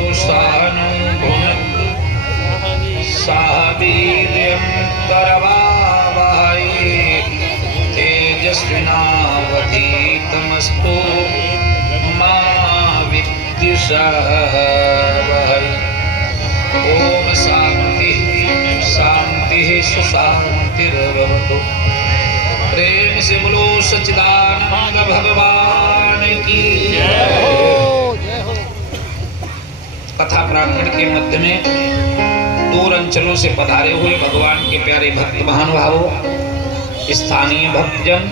भवतु सहनौ भुनक्तु सह वीर्यं करवावहै तेजस्विनावधीतमस्तु मा विद्विषावहै। ओम शांति शांति सुशांतिर्भवतु। प्रेम से बोलो सच्चिदानंद भगवान की जय हो। कथा प्रांगण के मध्य में दूर अंचलों से पधारे हुए भगवान के प्यारे भक्त महानुभावों, स्थानीय भक्तजन,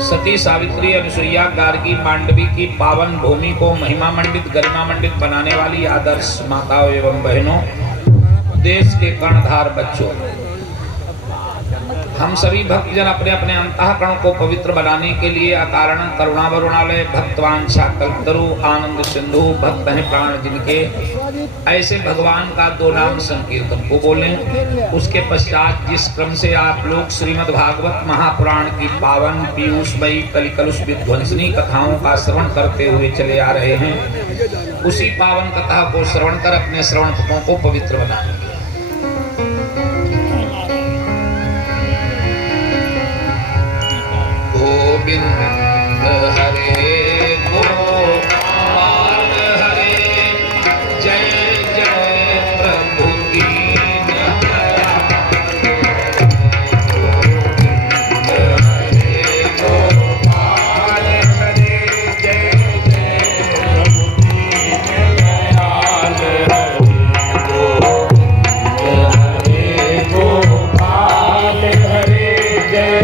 सती सावित्री अनुसुईया गार्गी मांडवी की पावन भूमि को महिमा मंडित गरिमा मंडित बनाने वाली आदर्श माताओं एवं बहनों, देश के कर्णधार बच्चों, हम सभी भक्तजन अपने अपने अंतःकरण को पवित्र बनाने के लिए अकारण करुणा वरुणालय भक्तवांछा कल्पतरु आनंद सिंधु भक्त हैं प्राण जिनके, ऐसे भगवान का दो नाम संकीर्तन को बोलें। उसके पश्चात जिस क्रम से आप लोग श्रीमद् भागवत महापुराण की पावन पीयूषमयी कलिकलुष विध्वंसनी कथाओं का श्रवण करते हुए चले आ रहे हैं, उसी पावन कथा को श्रवण कर अपने श्रवण पथों को पवित्र बनाएं। गोविंद हरे गोपाल हरे जय जय प्रभु दीनदयाल। हरे गोपाल हरे जय जय प्रभु दीनदयाल। हरे गोपाल हरे जय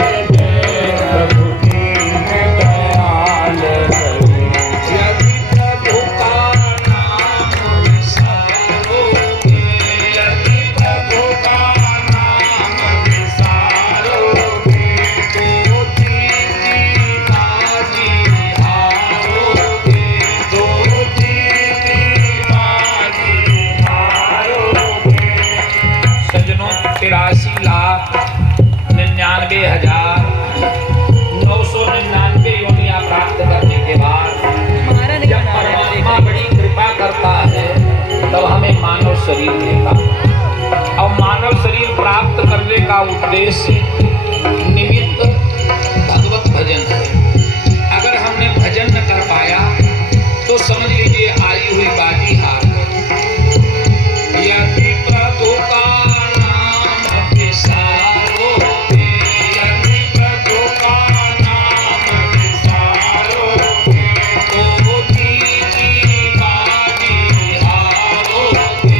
शरीर देगा और मानव शरीर प्राप्त करने का उद्देश्य निमित्त भगवत भजन है। अगर हमने भजन न कर पाया तो समझ लीजिए आई हुई बाजी हार है। यदि प्रभु का नाम विसारोगे, यदि प्रभु का नाम विसारोगे, तो जीती बाजी हारोगे।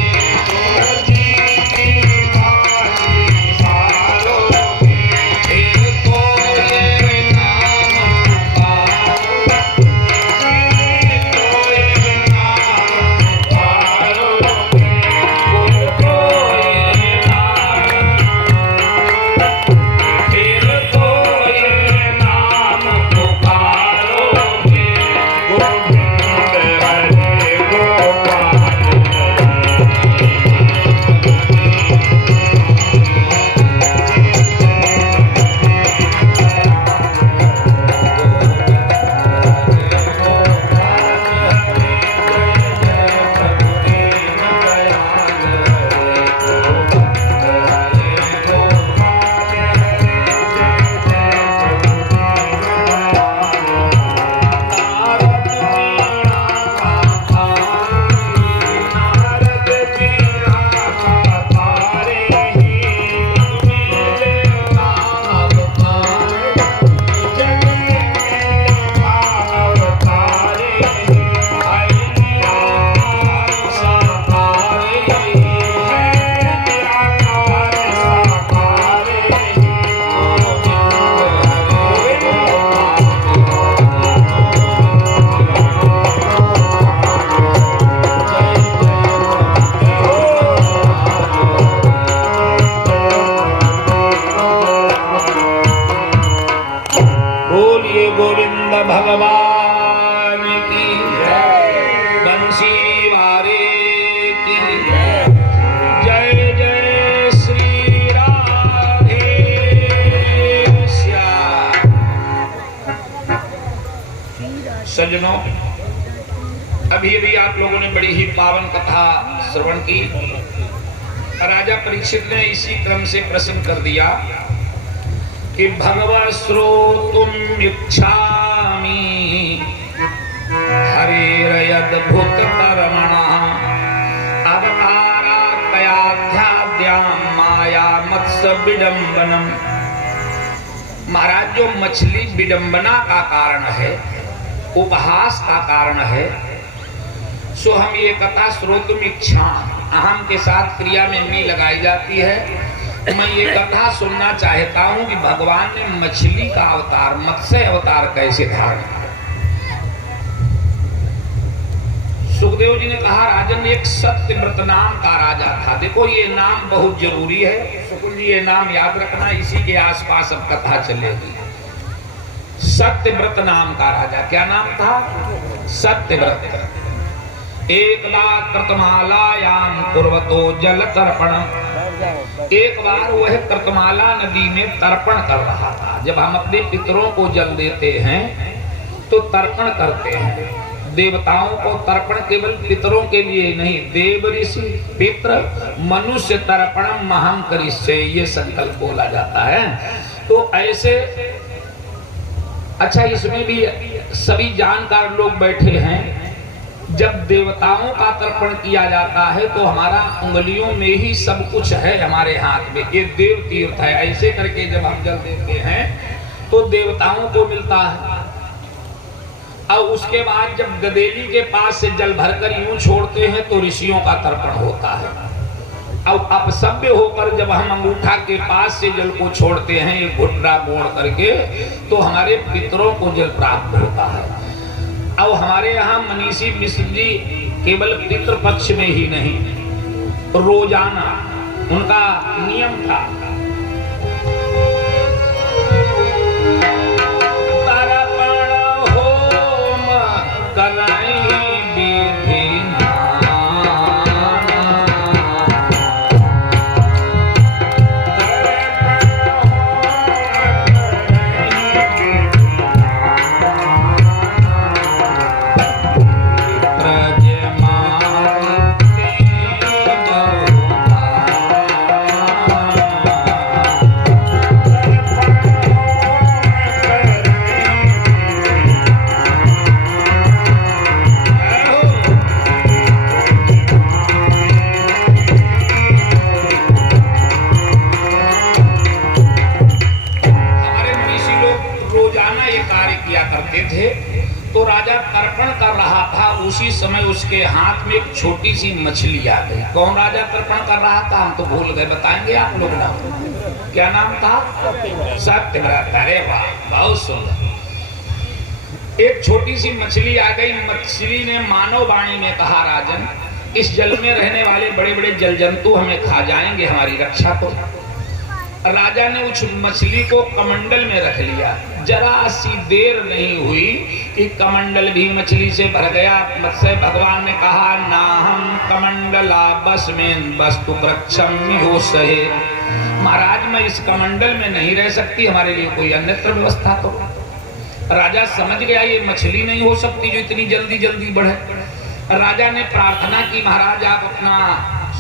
भगवान की जय, बंसी वारे की जय, जय श्री राधे श्याम। सज्जनों, अभी अभी आप लोगों ने बड़ी ही पावन कथा श्रवण की। राजा परीक्षित ने इसी क्रम से प्रश्न कर दिया कि भगवत् श्रोतुम् इच्छामि हरेरयद्भुत कर्मणः अवतारात्मयाध्याद्यां माया मत्स्य विडम्बनम। महाराज, जो मछली विडंबना का कारण है, उपहास का कारण है, सो हम ये कथा श्रोतुम् इच्छा, अहम के साथ क्रिया में मी लगाई जाती है। मैं ये कथा सुनना चाहता हूं कि भगवान ने मछली का अवतार, मत्स्य अवतार कैसे धारण किया। सुखदेव जी ने कहा, राजन एक सत्यव्रत नाम का राजा था। देखो ये नाम बहुत जरूरी है, सुकुल जी ये नाम याद रखना, इसी के आसपास अब कथा चलेगी। सत्यव्रत नाम का राजा, क्या नाम था? सत्यव्रत। एकदा कृतमालायां कुर्वतो जल तर्पणम्। एक बार वह कृतमाला नदी में तर्पण कर रहा था। जब हम अपने पितरों को जल देते हैं तो तर्पण करते हैं। देवताओं को तर्पण केवल पितरों के लिए नहीं, देव ऋषि पितृ मनुष्य तर्पणम महं करिष्ये, ये संकल्प बोला जाता है। तो ऐसे अच्छा, इसमें भी सभी जानकार लोग बैठे हैं। जब देवताओं का तर्पण किया जाता है तो हमारा उंगलियों में ही सब कुछ है, हमारे हाथ में, ये देव तीर्थ है। ऐसे करके जब हम जल देते हैं तो देवताओं को मिलता है। और उसके बाद जब गदेली के पास से जल भरकर यूं छोड़ते हैं तो ऋषियों का तर्पण होता है। अब अपसभ्य होकर जब हम अंगूठा के पास से जल को छोड़ते हैं, एक घुटना मोड़ करके, तो हमारे पितरों को जल प्राप्त होता है। अब हमारे यहाँ मनीषी मिश्र जी केवल पितृपक्ष में ही नहीं, रोजाना उनका नियम था। तर्पण होम कराई विधि उसी समय उसके हाथ में एक छोटी सी मछली आ गई। कौन राजा तर्पण कर रहा था? हम तो भूल गए, बताएंगे आप लोग ना? क्या नाम था? सत्यव्रत। अरे वाह, बहुत सुंदर। एक छोटी सी मछली आ गई। मछली ने मानव वाणी में कहा, राजन इस जल में रहने वाले बड़े बड़े जल जंतु हमें खा जाएंगे, हमारी रक्षा तो। राजा ने उस मछली को कमंडल में रख लिया। जरा सी देर नहीं हुई कि कमंडल भी मछली से भर गया। मत्स्य भगवान ने कहा, ना हम कमंडला बस में वस्तु कृक्षम हो सहे। महाराज मैं इस कमंडल में नहीं रह सकती, हमारे लिए कोई अन्यत्र व्यवस्था तो। राजा समझ गया ये मछली नहीं हो सकती जो इतनी जल्दी जल्दी बढ़े। राजा ने प्रार्थना की, महाराज आप अपना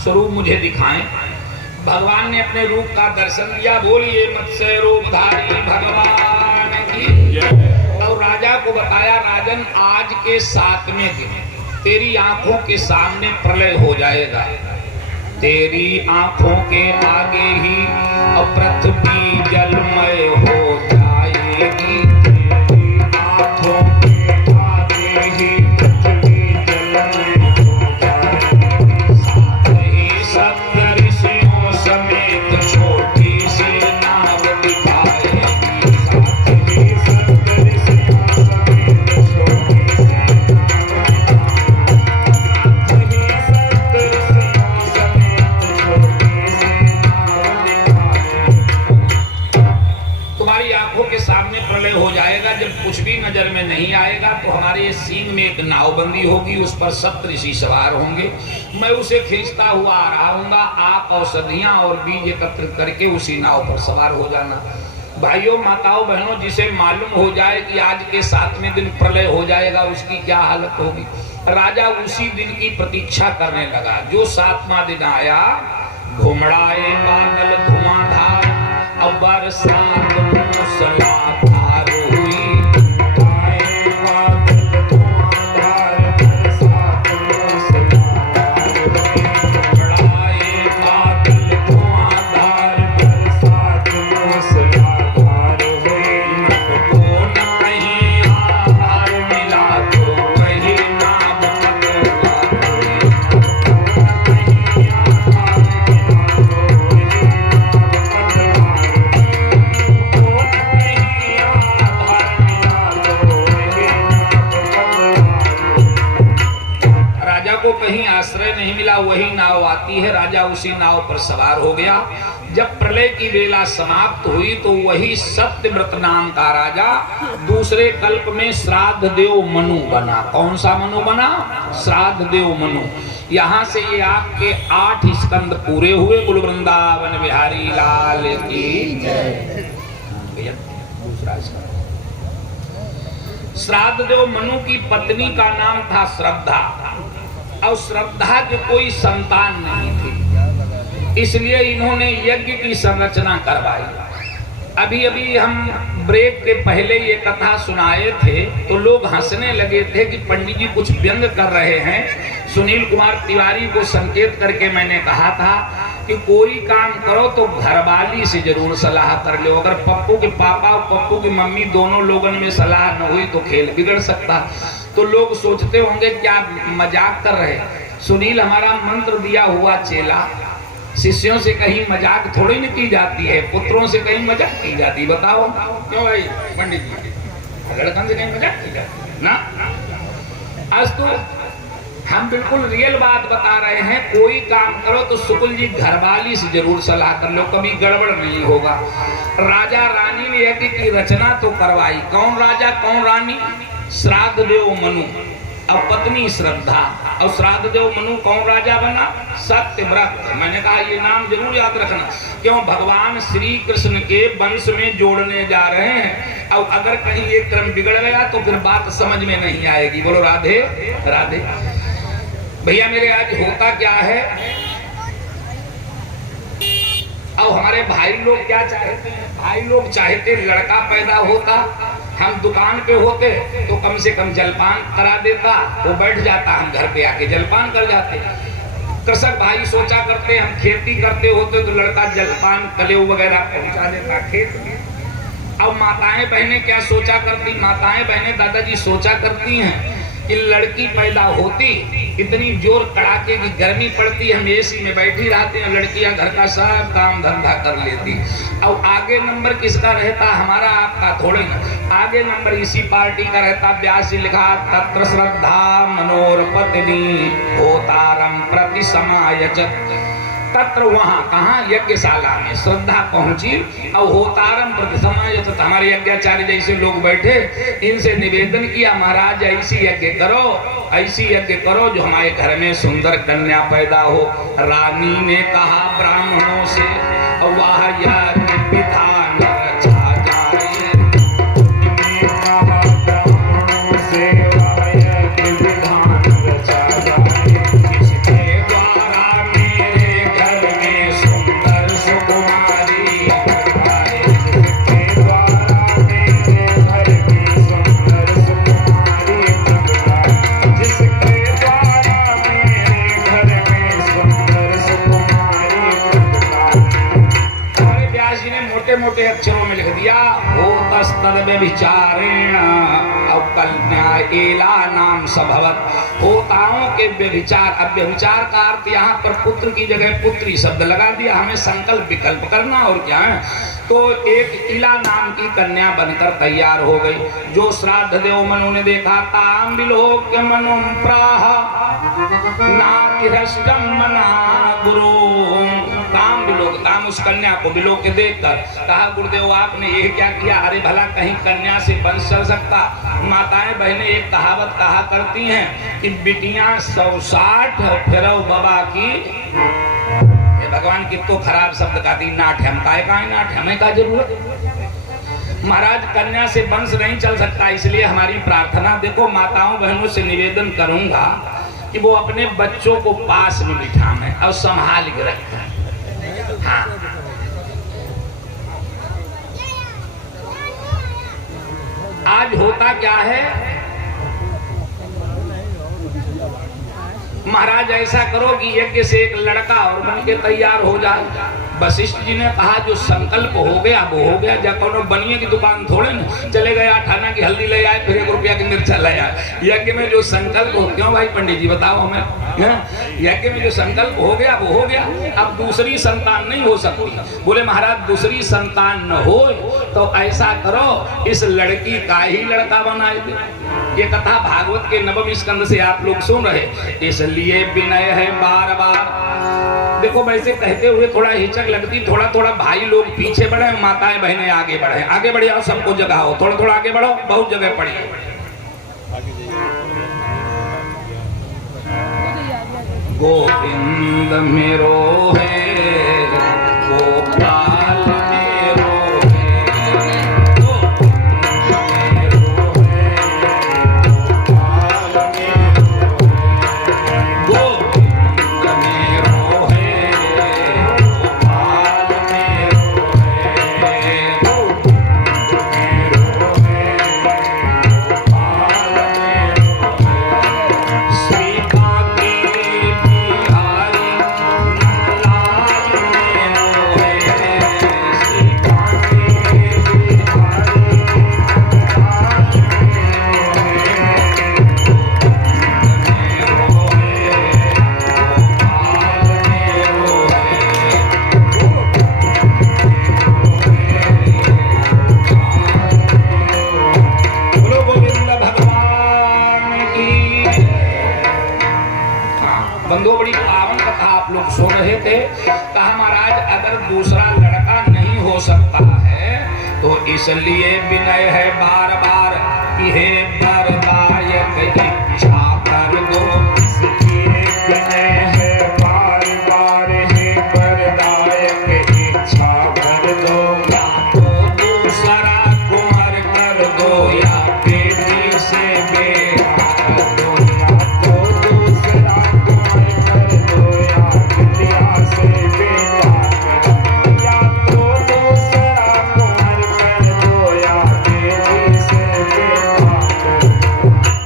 स्वरूप मुझे दिखाएं। भगवान ने अपने रूप का दर्शन दिया। बोलिए मत्स्य रूपधारी भगवान की। और राजा को बताया, राजन आज के 7वें दिन तेरी आंखों के सामने प्रलय हो जाएगा। तेरी आंखों के आगे ही पृथ्वी जलमय हो जाएगी। तेरी आंखों के आगे ही पृथ्वी जलमय हो जाएगी। साथ ही सप्त ऋषियों समेत छोटी सी नाव दिखाएगी। साथ ही सप्त ऋषियों समेत छोटी सी हो जाएगा। जब कुछ भी नजर में नहीं आएगा तो हमारे सींग में एक नावबंदी होगी, उस पर सप्त ऋषि सवार होंगे। मैं उसे खींचता हुआ आ रहा हूँगा। आप औषधियाँ और बीज एकत्रित करके उसी नाव पर सवार हो जाना। भाइयों माताओं बहनों, जिसे मालूम हो जाए कि आज के 7वें दिन प्रलय हो जाएगा, उसकी क्या हालत होगी। राजा उसी दिन की प्रतीक्षा करने लगा। जो 7वां दिन आया, घुमड़ाए बादल धुआंधार, अब बरसात मूसलाधार हुई। कहीं आश्रय नहीं मिला, वही नाव आती है। राजा उसी नाव पर सवार हो गया। जब प्रलय की वेला समाप्त हुई तो वही सत्यव्रत नाम का राजा दूसरे कल्प में श्राद्ध देव मनु बना। कौन सा मनु बना? श्राद्ध देव मनु। यहाँ से ये आपके 8 स्कंद पूरे हुए। गुरु वृंदावन बिहारी लाल की जय। दूसरा स्कंद, श्राद्ध देव मनु की पत्नी का नाम था श्रद्धा, और श्रद्धा के कोई संतान नहीं थी, इसलिए इन्होंने यज्ञ की संरचना करवाई। अभी अभी हम ब्रेक के पहले ये कथा सुनाए थे तो लोग हंसने लगे थे कि पंडित जी कुछ व्यंग कर रहे हैं। सुनील कुमार तिवारी को संकेत करके मैंने कहा था कि कोई काम करो तो घरवाली से जरूर सलाह कर लो। अगर पप्पू के पापा और पप्पू की मम्मी दोनों लोगों में सलाह न हुई तो खेल बिगड़ सकता। तो लोग सोचते होंगे क्या मजाक कर रहे। सुनील हमारा मंत्र दिया हुआ चेला, शिष्यों से कहीं मजाक थोड़ी न की जाती है, पुत्रों से कहीं मजाक की जाती है। बताओ क्यों भाई पंडित जी, लड़कन से कहीं मजाक की जाती है ना? आज तो हम बिल्कुल रियल बात बता रहे हैं। कोई काम करो तो शुक्ल जी घरवाली से जरूर सलाह कर लो, कभी गड़बड़ नहीं होगा। राजा रानी ने यज्ञ की रचना तो करवाई। कौन राजा कौन रानी? श्राद्ध देव मनु और पत्नी श्रद्धा। और श्राद्ध देव मनु कौन राजा बना? सत्यव्रत। मैंने कहा ये नाम जरूर याद रखना, क्यों भगवान श्री कृष्ण के वंश में जोड़ने जा रहे हैं। और अगर कहीं ये क्रम बिगड़ गया तो फिर बात समझ में नहीं आएगी। बोलो राधे राधे। भैया मेरे आज होता क्या है, और हमारे भाई लोग क्या चाहते हैं? भाई लोग चाहते लड़का पैदा होता, हम दुकान पे होते तो कम से कम जलपान करा देता, वो बैठ जाता, हम घर पे आके जलपान कर जाते। कृषक भाई सोचा करते हम खेती करते होते तो लड़का जलपान कलेव वगैरह पहुंचा देता खेत में। अब माताएं बहनें क्या सोचा करती? माताएं बहनें दादाजी सोचा करती हैं कि लड़की पैदा होती, इतनी जोर कड़ाके की गर्मी पड़ती, हम एसी में बैठी रहते हैं, लड़कियां घर का सब काम धंधा कर लेती। और आगे नंबर किसका रहता? हमारा आपका थोड़े ना। आगे नंबर इसी पार्टी का रहता। व्यास जी लिखा तत्र श्रद्धा मनोर पत्नी होतारम प्रति समायचत। तत्र वहां कहा यज्ञशाला में श्रद्धा पहुंची और होतारम प्रति समायचत। हमारे यज्ञाचार्य जैसे लोग बैठे, इनसे निवेदन किया महाराज ऐसी यज्ञ करो, ऐसी यज्ञ करो जो हमारे घर में सुंदर कन्या पैदा हो। रानी ने कहा ब्राह्मणों से वह यज्ञ विधान रचा जाए। ब्राह्मणों से वह यज्ञ विधान रचा जाए, इसके द्वारा मेरे घर में सुंदर सुकुमारी आए। इसके द्वारा मेरे घर में सुंदर सुकुमारी आए। जिसके द्वारा मेरे घर में सुंदर सुकुमारी आए। व्यास जी ने मोटे मोटे अक्षरों में लिख दिया हो तस्तद व्यभिचारेण और कन्या एला नाम सभवत। होताओं के व्यभिचार। अब व्यभिचार का अर्थ यहाँ पर पुत्र की जगह पुत्री शब्द लगा दिया। हमें संकल्प विकल्प करना और क्या है। तो एक इला नाम की कन्या बनकर तैयार हो गई। जो श्राद्ध देव मनु ने देखा ताम विलोक्य मनुम प्राह नातिरष्टम मना गुरु। ताम विलोक, ताम उस कन्या को विलोक के देखकर कहा गुरुदेव आपने ये क्या किया? अरे भला कहीं कन्या से वंश चल सकता? माताएं बहनें एक कहावत कहा करती हैं कि बिटियां 160 फिर बाबा की। भगवान की तो खराब शब्द का दी नाट है, हम काय नाट हमें का जरूरत। महाराज कन्या से वंश नहीं चल सकता, इसलिए हमारी प्रार्थना, देखो माताओं बहनों से निवेदन करूंगा कि वो अपने बच्चों को पास में बिठाएं और संभाल के रखें। हाँ, आज होता क्या है महाराज, ऐसा करो कि यज्ञ से एक लड़का और बन के तैयार हो जाए। वशिष्ठ जी ने कहा जो संकल्प हो गया वो हो गया। जब कोनो बनिए की दुकान थोड़े न चले गए, 8 आना की हल्दी ले आए, फिर 1 रुपया की मिर्चा ले आए। यज्ञ में जो संकल्प हो, क्यों भाई पंडित जी बताओ हमें, यज्ञ में जो संकल्प हो गया वो हो गया। अब दूसरी संतान नहीं हो सकती। बोले महाराज दूसरी संतान न हो तो ऐसा करो इस लड़की का ही लड़का बनाए दे। ये कथा भागवत के 9वें स्कंद से आप लोग सुन रहे, इसलिए विनय है बार बार। देखो वैसे कहते हुए थोड़ा हिचक लगती, थोड़ा थोड़ा भाई लोग पीछे बढ़े, माताएं बहनें आगे बढ़े, आगे बढ़े और सबको जगह हो, थोड़ा थोड़ा आगे बढ़ो, बहुत जगह पड़ी। गोविंद मेरो है गोपाल मेरो इसलिए विनय है बार बार कि हे वरदायक इच्छा कर दो। इसलिए विनय है बार बार हे वरदायक इच्छा कर दो। या तो दूसरा कुंवर कर दो या बेटी से बेटा कर दो। या तो दूसरा कुंवर कर दो या बिटिया से बेटा कर दो। या तो दूसरा कुंवर कर दो या बेटी से बेटा कर दो।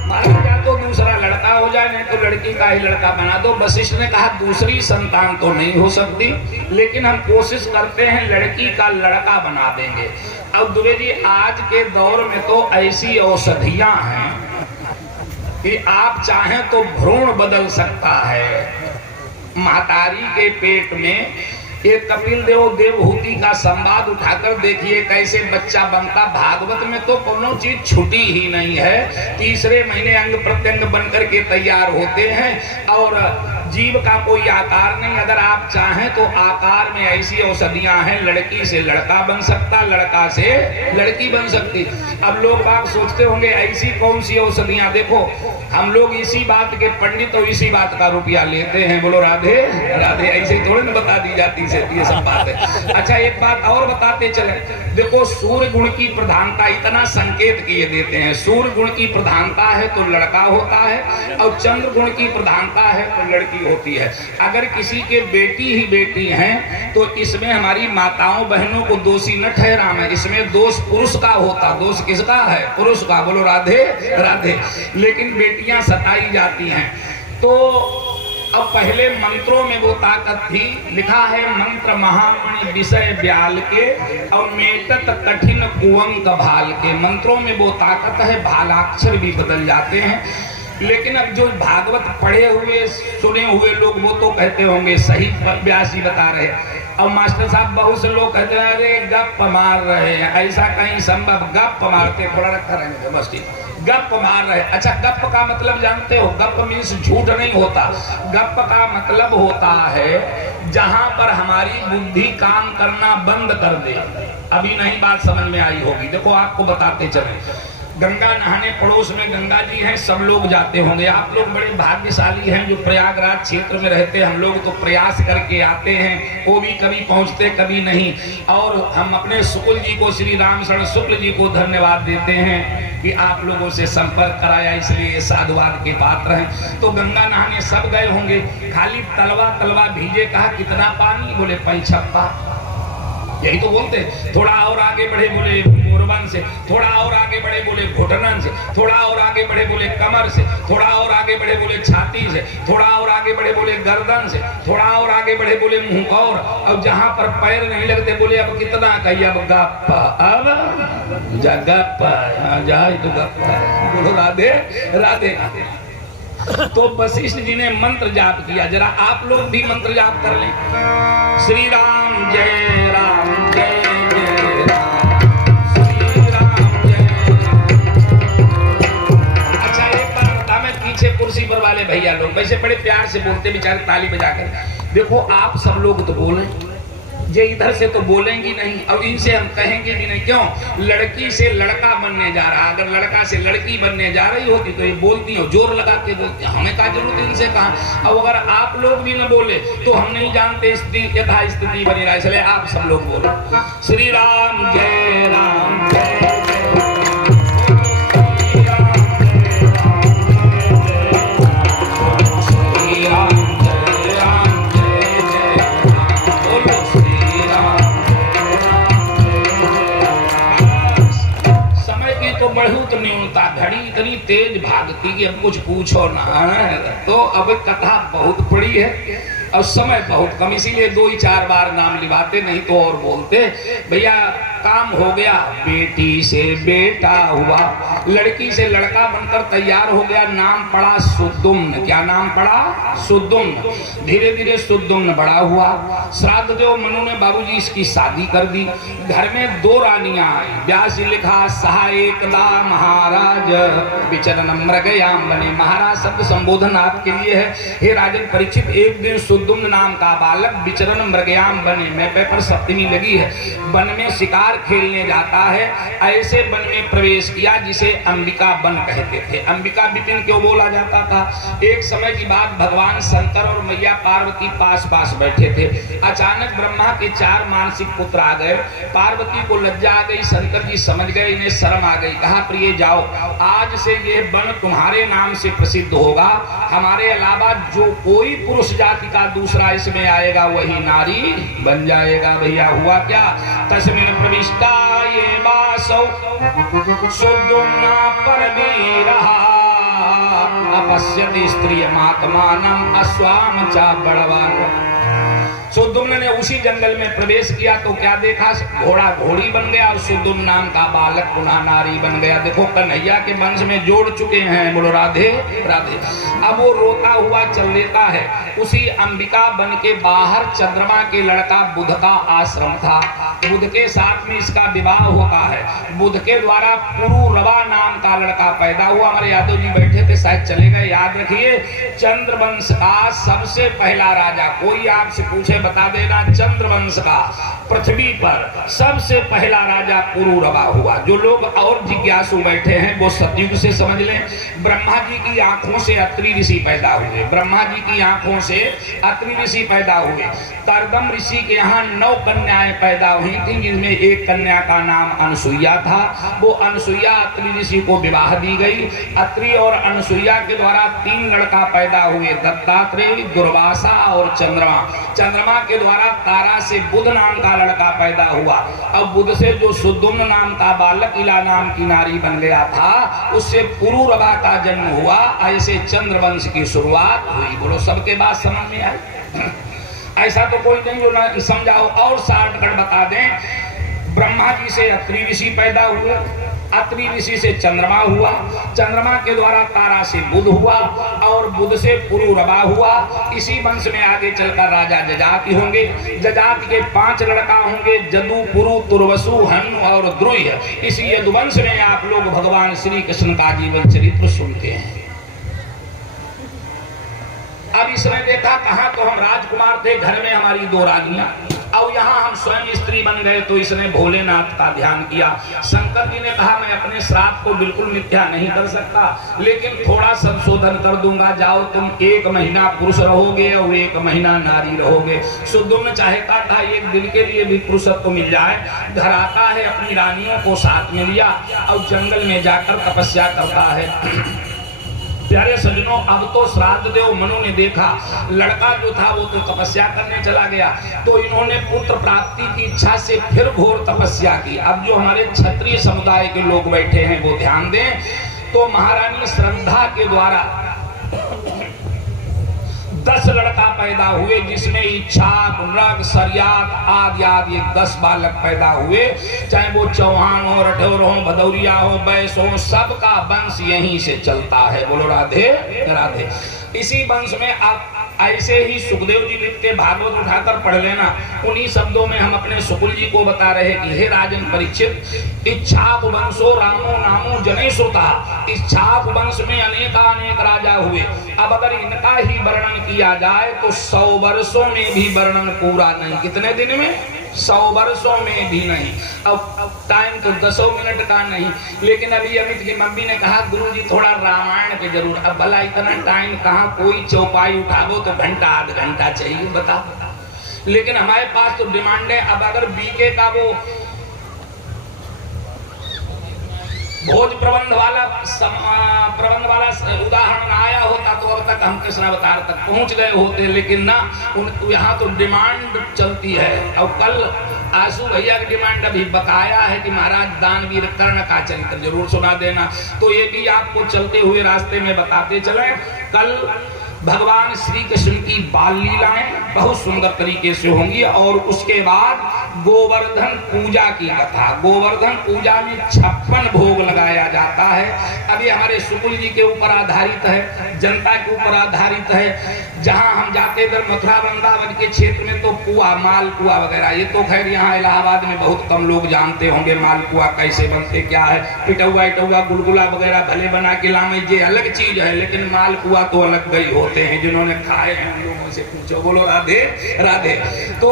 महाराज या तो दूसरा लड़का हो जाए, नहीं तो लड़की का ही लड़का बना दो। वशिष्ठ ने कहा दूसरी संतान तो नहीं हो सकती, लेकिन हम कोशिश करते हैं लड़की का लड़का बना देंगे। अब दुबे जी आज के दौर में तो ऐसी औषधियां हैं कि आप चाहें तो भ्रूण बदल सकता है। महतारी के पेट में ये कपिल देव देवहूति का संवाद उठाकर देखिए कैसे बच्चा बनता। भागवत में तो कोनो चीज छुटी ही नहीं है। तीसरे महीने अंग प्रत्यंग बनकर के तैयार होते हैं और जीव का कोई आकार नहीं। अगर आप चाहें तो आकार में ऐसी औषधियां हैं, लड़की से लड़का बन सकता, लड़का से लड़की बन सकती। अब लोग बात सोचते होंगे ऐसी कौन सी औषधियां। देखो हम लोग इसी बात के पंडित और इसी बात का रुपया लेते हैं। बोलो राधे राधे। ऐसे थोड़ी ना बता दी जाती है ये सब बात है। अच्छा एक बात और बताते चले, देखो सूर्य गुण की प्रधानता इतना संकेत किए देते हैं। सूर्य गुण की प्रधानता है तो लड़का होता है और चंद्र गुण की प्रधानता है तो लड़की होती है। अगर किसी के बेटी ही बेटी हैं तो इसमें हमारी माताओं बहनों को दोषी न ठहराएं। इसमें दोष पुरुष का होता। दोष किसका है? पुरुष का। बोलो राधे राधे। लेकिन बेटियां सताई जाती हैं। तो अब पहले मंत्रों में वो ताकत थी। लिखा है मंत्र महामणि विषय ब्याल के और मेटत कठिन कुंवम भाल के। मंत्रों में वो ताकत है, भालाक्षर भी बदल जाते हैं। लेकिन अब जो भागवत पढ़े हुए सुने हुए लोग वो तो कहते होंगे सही व्यास जी बता रहे। और मास्टर साहब बहुत से लोग कहते हैं अरे गप मार रहे हैं। ऐसा कहीं संभव? गप मारते थोड़ा रखा रहेंगे बस ठीक, गप मार रहे। अच्छा गप का मतलब जानते हो? गप मीन्स झूठ नहीं होता। गप का मतलब होता है जहां पर हमारी बुद्धि काम करना बंद कर दे। अभी नहीं बात समझ में आई होगी। देखो आपको बताते चले, गंगा नहाने पड़ोस में गंगा जी हैं, सब लोग जाते होंगे। आप लोग बड़े भाग्यशाली हैं जो प्रयागराज क्षेत्र में रहते हैं। हम लोग तो प्रयास करके आते हैं, वो भी कभी पहुंचते कभी नहीं। और हम अपने शुक्ल जी को, श्री राम शरण शुक्ल जी को धन्यवाद देते हैं कि आप लोगों से संपर्क कराया, इसलिए साधुवाद के पात्र हैं। तो गंगा नहाने सब गए होंगे, खाली तलवा तलवा भीजे। कहा कितना पानी? बोले 5 यही तो बोलते। थोड़ा और आगे बढ़े, बोले मोरबन से। थोड़ा और आगे बढ़े, बोले घुटनन से। थोड़ा और आगे बढ़े, बोले कमर से। थोड़ा और आगे बढ़े, बोले छाती से। थोड़ा और आगे बढ़े, बोले गर्दन से। थोड़ा और आगे बढ़े, बोले मुंह और। अब जहां पर पैर नहीं लगते, बोले अब कितना कहिए, अब गप्पा, अब गप्पा जाए तो गप्पा। बोलो राधे राधे राधे। तो वशिष्ठ जी ने मंत्र जाप किया। जरा आप लोग भी मंत्र जाप कर लें। श्री राम जय राम जय जय राम, श्री राम जय राम। अच्छा एक बात बता, मैं पीछे कुर्सी पर वाले भैया लोग वैसे बड़े प्यार से बोलते, बेचारे ताली बजाकर। देखो आप सब लोग तो बोले, ये इधर से तो बोलेंगी नहीं, और इनसे हम कहेंगे भी नहीं। क्यों? लड़की से लड़का बनने जा रहा। अगर लड़का से लड़की बनने जा रही होती तो ये बोलती हो, जोर लगा के बोलती। हमें क्या जरूरत है इनसे कहा। अब अगर आप लोग भी न बोले तो हम नहीं जानते स्थिति यथा स्थिति बनी रहा। इसलिए आप सब लोग बोलो श्री राम जय राम जय जय। तो बहुत न्यूनता, घड़ी इतनी तेज भागती कि अब कुछ पूछो ना। तो अब कथा बहुत बड़ी है और समय बहुत कम, इसीलिए 2 ही 4 बार नाम लिवाते, नहीं तो और बोलते। भैया काम हो गया, बेटी से बेटा हुआ, लड़की से लड़का बनकर तैयार हो गया। नाम पड़ा सुद्दुम्न। क्या नाम पड़ा? सुद्दुम्न। धीरे धीरे सुद्दुम्न बड़ा हुआ। श्राद्ध देव मनु ने बाबूजी इसकी शादी कर दी। घर में 2 रानियां आई। व्यास जी लिखा सहा एकदा महाराज विचरण मृगयाम बने। महाराज शब्द संबोधन आपके लिए है। हे राजन परीक्षित, एक दिन सुद्दुम्न नाम का बालक विचरण मृगयाम बने में पर सप्तमी लगी है, वन में शिकार खेलने जाता है। ऐसे वन में प्रवेश किया जिसे अंबिका वन कहते थे। अंबिका विपिन क्यों बोला जाता था? एक समय की बात, भगवान शंकर और मैया पार्वती पास पास बैठे थे। अचानक ब्रह्मा के 4 मानसिक पुत्र आ गए। पार्वती को लज्जा आ गई, शंकर जी समझ गए, इन्हें शर्म आ गई। कहा प्रिय जाओ, आज से ये वन तुम्हारे नाम से प्रसिद्ध होगा। हमारे अलावा जो कोई पुरुष जाति का दूसरा इसमें आएगा वही नारी बन जाएगा। भैया हुआ क्या? तस्मिन् प्रविष्टा ये वासौ सुद्दुम्ना परवीरः अपश्यति स्त्रियमात्मानं अश्वाम च बड़वान्। सुद्दुम्न ने उसी जंगल में प्रवेश किया तो क्या देखा? घोड़ा घोड़ी बन गया और सुद्दुम्न नाम का बालक पुनः नारी बन गया। देखो कन्हैया के वंश में जोड़ चुके हैं। बोलो राधे राधे। अब वो रोता हुआ चल लेता है। उसी अंबिका वन के बाहर चंद्रमा के लड़का बुध का आश्रम था। बुध के साथ में इसका विवाह होता है। बुध के द्वारा पुरुरवा नाम का लड़का पैदा हुआ। हमारे यादव जी बैठे थे, शायद चले गए, याद रखिए। चंद्रवंश का सबसे पहला राजा, कोई आपसे पूछे बता देना, चंद्रवंश का पृथ्वी पर सबसे पहला राजा पुरुरवा हुआ। जो लोग और जिज्ञासु बैठे हैं वो सतयुग से समझ लें। ब्रह्मा जी की आंखों से अत्रि ऋषि पैदा हुए। ब्रह्मा जी की आंखों से अत्रि ऋषि पैदा हुए। तरदम ऋषि के यहाँ 9 कन्याएं पैदा हुई थी, जिनमें एक कन्या का नाम अनसुईया था। वो अनसुईया अत्रि ऋषि को विवाह दी गई। अत्रि और अनसुईया के द्वारा 3 लड़का पैदा हुए, दत्तात्रेय, दुर्वासा और चंद्रमा। चंद्रमा के द्वारा तारा से बुध नाम का लड़का पैदा हुआ। अब बुध से जो सुद्दुम्न नाम का बालक इला नाम की नारी बन गया था, उससे पुरुरवा का जन्म हुआ। ऐसे चंद्रवंश की शुरुआत हुई। बोलो सबके बात समझ में आई? ऐसा तो कोई नहीं जो न समझाओ। और शॉर्टकट बता दें, ब्रह्मा जी से अत्रि ऋषि पैदा हुए, अत्रि ऋषि से चंद्रमा हुआ, चंद्रमा के द्वारा तारा से बुध हुआ और बुध से पुरुरवा हुआ। इसी वंश में आगे चलकर राजा जजाति होंगे। जजाति के 5 लड़का होंगे, जदु, पुरु, तुर्वसु, हनु और द्रुह्य। इसी यदुवंश में आप लोग भगवान श्री कृष्ण का जीवन चरित्र सुनते हैं। अब इसने देखा, कहा तो हम राजकुमार थे, घर में हमारी 2 रानियां। और यहाँ हम स्वयं स्त्री बन गए तो इसने भोलेनाथ का ध्यान किया। शंकर जी ने कहा मैं अपने श्राप को बिल्कुल मिथ्या नहीं कर सकता, लेकिन थोड़ा संशोधन कर दूंगा। जाओ तुम 1 महीना पुरुष रहोगे और 1 महीना नारी रहोगे। सुद्युम्न चाहता था एक दिन के लिए भी पुरुषत्व मिल जाए। घर आता है, अपनी रानियों को साथ में लिया और जंगल में जाकर तपस्या करता है। प्यारे सज्जनों, अब तो श्राद्ध देव मनु ने देखा लड़का जो था वो तो तपस्या करने चला गया, तो इन्होंने पुत्र प्राप्ति की इच्छा से फिर घोर तपस्या की। अब जो हमारे क्षत्रिय समुदाय के लोग बैठे हैं वो ध्यान दें, तो महारानी श्रद्धा के द्वारा 10 लड़का पैदा हुए, जिसमें इच्छाक, मृग, सरियाक आदि आदि 10 बालक पैदा हुए। चाहे वो चौहान हो, रठौर हो, भदौरिया हो, बैस हो, सबका वंश यहीं से चलता है। बोलो राधे राधे। इसी वंश में आप ऐसे ही सुखदेव जी लिखते, भागवत उठाकर पढ़ लेना। उन्हीं शब्दों में हम अपने सुकुल जी को बता रहे कि हे राजन परीक्षित, इच्छाक वंशो रामो नामो जने श्रुता। इच्छाक वंश में अनेक राजा हुए। अब अगर इनका ही वर्णन किया जाए तो 100 वर्षों में भी वर्णन पूरा नहीं। कितने दिन में? 100 वर्षों में भी नहीं। अब टाइम तो 10 मिनट का नहीं, लेकिन अभी अमित की मम्मी ने कहा गुरुजी थोड़ा रामायण के जरूर। अब भला इतना टाइम कहाँ, कोई चौपाई उठाओ तो घंटा आध घंटा चाहिए, बता। लेकिन हमारे पास तो डिमांड है। अब अगर बीके का वो भोज प्रबंध वाला उदाहरण आया होता तो अब तक हम कृष्णावतार तक पहुंच गए होते, लेकिन ना, यहाँ तो डिमांड चलती है। और कल आशु भैया की डिमांड अभी बकाया है कि महाराज दानवीर कर्ण का चरित्र जरूर सुना देना। तो ये भी आपको चलते हुए रास्ते में बताते चले। कल भगवान श्री कृष्ण की बाल लीलाएं बहुत सुंदर तरीके से होंगी, और उसके बाद गोवर्धन पूजा की कथा। गोवर्धन पूजा में 56 भोग लगाया जाता है। अभी हमारे सुकुल जी के ऊपर आधारित है, जनता के ऊपर आधारित है। जहां हम जाते इधर मथुरा वृंदावन के क्षेत्र में तो पुआ, मालपुआ वगैरह, ये तो खैर यहाँ इलाहाबाद में बहुत कम लोग जानते होंगे मालपुआ कैसे बनते, क्या है। पिटौआ इटौआ गुलगुला वगैरह भले बना के लामे, ये अलग चीज है, लेकिन मालपुआ तो अलग गई होते हैं। जिन्होंने खाए हैं उन लोगों से पूछो। बोलो राधे राधे। तो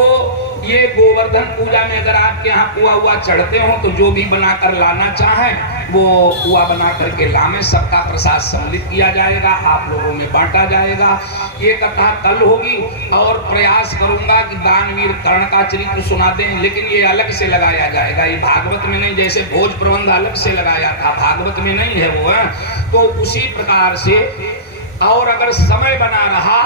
ये गोवर्धन पूजा में अगर आपके यहाँ पुआ हुआ चढ़ते हो तो जो भी बनाकर लाना चाहें वो पुआ बना करके लामे। सबका प्रसाद सम्मिलित किया जाएगा, आप लोगों में बांटा जाएगा। ये कथा कल होगी, और प्रयास करूंगा कि दानवीर कर्ण का चरित्र सुना दें, लेकिन ये अलग से लगाया जाएगा। ये भागवत में नहीं, जैसे भोज प्रबंध अलग से लगाया था, भागवत में नहीं है वो है। तो उसी प्रकार से, और अगर समय बना रहा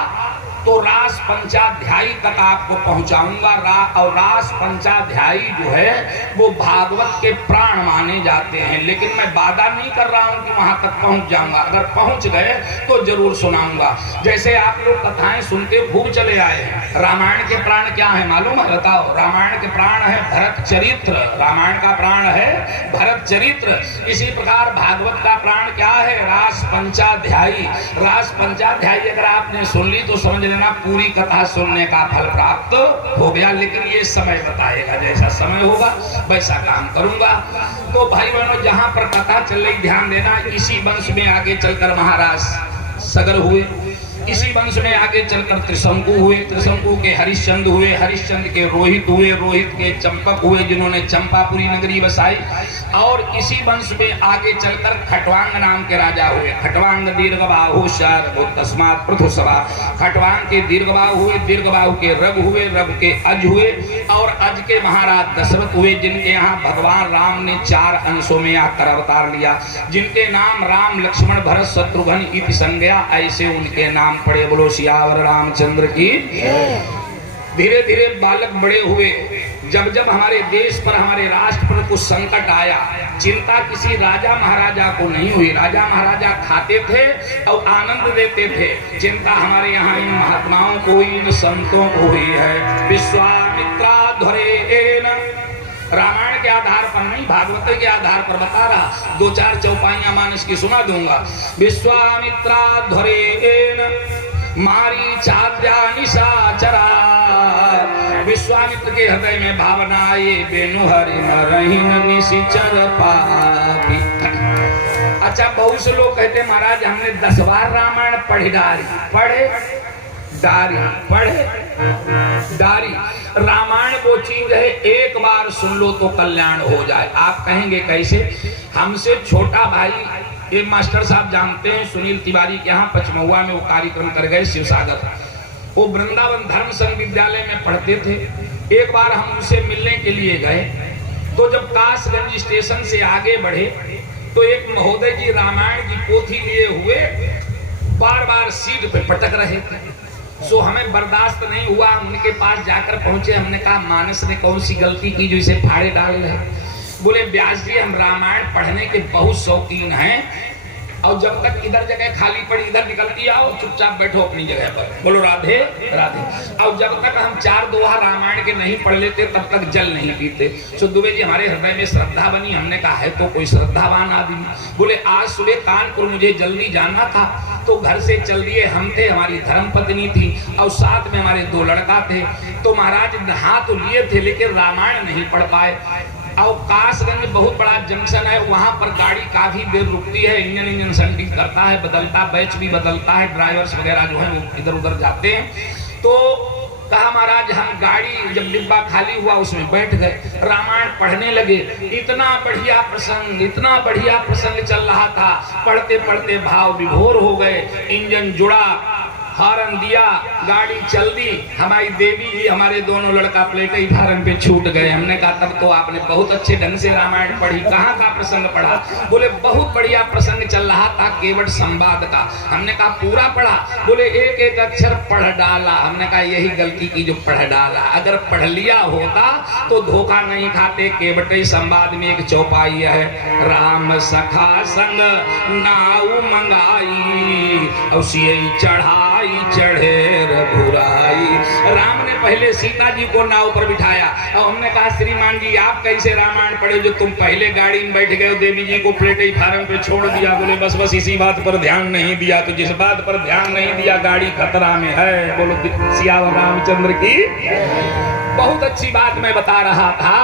तो रास पंचाध्यायी तक आपको पहुंचाऊंगा। और रास पंचाध्यायी जो है वो भागवत के प्राण माने जाते हैं, लेकिन मैं वादा नहीं कर रहा हूं कि वहां तक पहुंच जाऊंगा। अगर पहुंच गए तो जरूर सुनाऊंगा। जैसे आप लोग कथाएं सुनते खूब चले आए हैं। रामायण के प्राण क्या है मालूम है? बताओ। रामायण के प्राण है भरत चरित्र। रामायण का प्राण है भरत चरित्र। इसी प्रकार भागवत का प्राण क्या है? रास पंचाध्यायी। रास पंचाध्यायी अगर आपने सुन ली तो समझ लेना पूरी कथा सुनने का फल प्राप्त हो गया। लेकिन ये समय बताएगा, जैसा समय होगा वैसा काम करूंगा। तो भाई बहनों, जहां पर कथा चल रही ध्यान देना। इसी वंश में आगे चलकर महाराज सगर हुए, इसी वंश में आगे चलकर त्रिशंकु हुए, त्रिशंकु के हरिश्चंद्र हुए, हरिश्चंद्र के रोहित हुए, रोहित के चंपक हुए जिन्होंने चंपापुरी नगरी बसाई। और इसी वंश में आगे चलकर खटवांग नाम के राजा हुए। खटवांग दीर्घबाहु शर तस्मात् पृथुसवा। खटवांग के दीर्घबाहु हुए, दीर्घबाहु के रघु हुए, रघु के अज हुए, और अज के महाराज दशरथ हुए, जिनके यहाँ भगवान राम ने 4 अंशों में आकर अवतार लिया, जिनके नाम राम लक्ष्मण भरत शत्रुघ्न इति संज्ञा, ऐसे उनके नाम पड़े। बोलो सियावर रामचंद्र की। धीरे धीरे बालक बड़े हुए। जब जब हमारे देश पर, हमारे राष्ट्र पर कुछ संकट आया, चिंता किसी राजा महाराजा को नहीं हुई। राजा महाराजा खाते थे और आनंद देते थे। चिंता हमारे यहाँ इन महात्माओं को, इन संतों को हुई है। विश्वामित्रा ध्वरेण, रामायण के आधार पर नहीं, भागवत के आधार पर बता रहा। 2-4 चौपाइयां मानस की सुना दूंगा। विश्वामित्रा ध्वरेण मारीचाद्या निशाचरा। विश्वामित्र के हृदय में भावना ये बेनु हरि मरहिन निशिचर पापी। अच्छा, बहुत से लोग कहते महाराज हमने 10 बार रामायण पढ़ी डाली। पढ़े डारी पढ़े डारी। रामायण वो चीज है एक बार सुन लो तो कल्याण हो जाए। आप कहेंगे कैसे? हमसे छोटा भाई एक मास्टर साहब जानते हैं सुनील तिवारी के यहाँ पचमहुआ में वो कार्यक्रम कर गए शिवसागर। वो वृंदावन धर्म संघ विद्यालय में पढ़ते थे। एक बार हम उनसे मिलने के लिए गए तो जब कासगंज स्टेशन से आगे बढ़े तो एक महोदय जी रामायण की पोथी लिए हुए बार बार सीट पे पटक रहे थे। सो हमें बर्दाश्त नहीं हुआ, उनके पास जाकर पहुंचे। हमने कहा मानस ने कौन सी गलती की जो इसे फाड़े डाल रहे? बोले व्यास जी हम रामायण पढ़ने के बहुत शौकीन हैं और जब तक इधर जगह खाली पड़ी इधर निकलती आओ, चुपचाप बैठो अपनी जगह पर, बोलो राधे राधे। और जब तक हम 4 दोहा रामायण के नहीं पढ़ लेते तब तक जल नहीं पीते। सो दुबे जी हमारे हृदय में श्रद्धा बनी। हमने कहा है तो कोई श्रद्धावान आदमी। बोले आज सुबह कानपुर मुझे जल्दी जाना था तो घर से चल दिए। हम थे, हमारी धर्मपत्नी थी और साथ में हमारे 2 लड़का थे। तो महाराज नहा तो लिए थे लेकिन रामायण नहीं पढ़ पाए। और कासगंज बहुत बड़ा जंक्शन है, वहां पर गाड़ी काफी देर रुकती है, इंजन सर्विस करता है, बदलता बैच भी बदलता है, ड्राइवर्स वगैरह जो है वो इधर उधर जाते हैं। तो कहा महाराज हम गाड़ी जब डिब्बा खाली हुआ उसमें बैठ गए, रामायण पढ़ने लगे। इतना बढ़िया प्रसंग चल रहा था। पढ़ते पढ़ते भाव विभोर हो गए। इंजन जुड़ा, हॉर्न दिया, गाड़ी चल दी। हमारी देवी जी हमारे दोनों लड़का प्लेटे ही हॉर्न पे छूट गए। हमने कहा तब तो आपने बहुत अच्छे ढंग से रामायण पढ़ी। कहाँ का प्रसंग पढ़ा? बोले बहुत बढ़िया प्रसंग चल रहा था केवट संवाद का। हमने कहा पूरा पढ़ा? बोले एक एक अक्षर पढ़ डाला। हमने कहा यही गलती की जो पढ़ डाला। अगर पढ़ लिया होता तो धोखा नहीं खाते। केवट संवाद में एक चौपाई है, राम सखा संग नाऊ मंगाई और चढ़ाई चढ़े रघुराई। राम ने पहले सीता जी को नाव पर बिठाया और हमने कहा श्रीमान जी आप कैसे रामायण पढ़े जो तुम पहले गाड़ी में बैठ गए, देवी जी को प्लेटे फार्म पे छोड़ दिया। बोले बस इसी बात पर ध्यान नहीं दिया। तो जिस बात पर ध्यान नहीं दिया गाड़ी खतरा में है। बोलो सियावर रामचंद्र की। बहुत अच्छी बात मैं बता रहा था।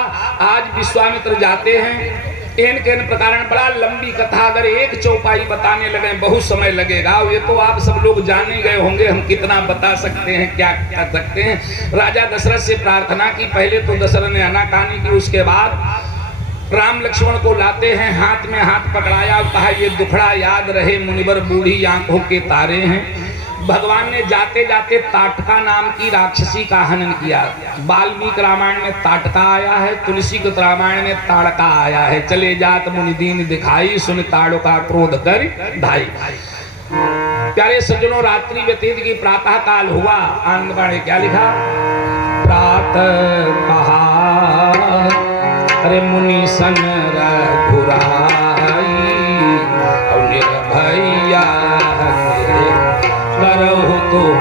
आज विश्वामित्र जाते हैं, एन प्रकार बड़ा लंबी कथा, अगर एक चौपाई बताने लगे बहुत समय लगेगा। ये तो आप सब लोग जाने गए होंगे, हम कितना बता सकते हैं, क्या कर सकते हैं। राजा दशरथ से प्रार्थना की, पहले तो दशरथ ने आनाकानी की, उसके बाद राम लक्ष्मण को लाते हैं, हाथ में हाथ पकड़ाया और कहा ये दुखड़ा याद रहे मुनिवर बूढ़ी आंखों के तारे हैं। भगवान ने जाते जाते ताटका नाम की राक्षसी का हनन किया। वाल्मीकि रामायण में ताटका आया है, तुलसी रामायण में ताड़का आया है। चले जात मुनि दीन दिखाई, सुन ताड़का क्रोध कर ढाई। प्यारे सज्जनों रात्रि व्यतीत की प्रातः काल हुआ। आनंद ने क्या लिखा? प्रातः कहा अरे मुनि सन रघुराई और निर्भया करहु तुम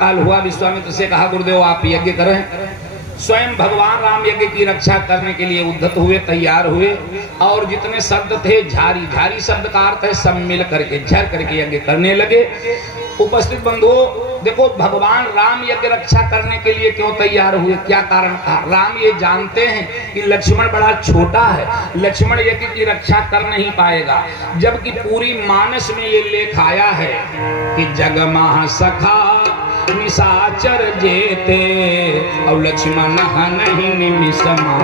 काल हुआ। विश्वामित्र से कहा गुरुदेव आप यज्ञ करें। स्वयं भगवान राम यज्ञ की रक्षा करने के लिए उद्धत हुए, तैयार हुए और जितने शब्द थे झारी, झारी शब्द का अर्थ है सब मिल करके झर करके यज्ञ करने लगे। उपस्थित बंधुओं देखो भगवान राम यज्ञ रक्षा करने के लिए क्यों तैयार हुए, क्या कारण था? राम ये जानते हैं कि लक्ष्मण बड़ा छोटा है, लक्ष्मण यज्ञ की रक्षा कर नहीं पाएगा, जबकि पूरी मानस में ये लेख आया है कि जगमहा सखा निशाचर जेते और लक्ष्मण नहीं निमिषमा।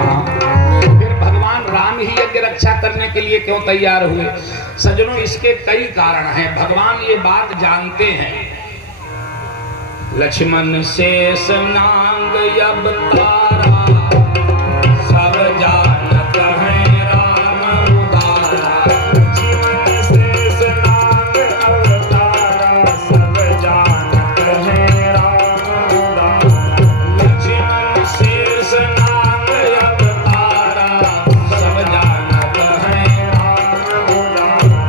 फिर भगवान राम ही यज्ञ रक्षा करने के लिए क्यों तैयार हुए? सज्जनों, इसके कई कारण हैं, भगवान ये बात जानते हैं। लक्ष्मण शेष नांग अवतारा सब जानत हैं राम उदारा। लक्ष्मण शेष नांग अवतारा सब जानत हैं राम उदारा। लक्ष्मण शेष नांग अवतारा सब जानत हैं राम उदारा।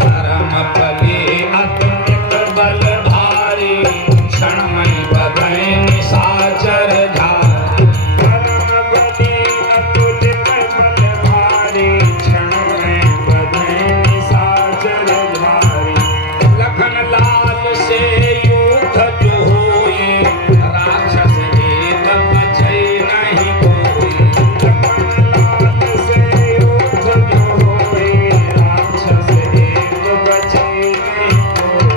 परम बली अतुलित बलधारी क्षणमय बधै निशाचर झारी। परम बली अतुलित बलधारी क्षणमय बधै निशाचर झारी। लखन लाल से युद्ध जो होए राक्षस एक बचै नहीं कोई। लखन लाल से युद्ध जो होए राक्षस एक बचै नहीं कोई।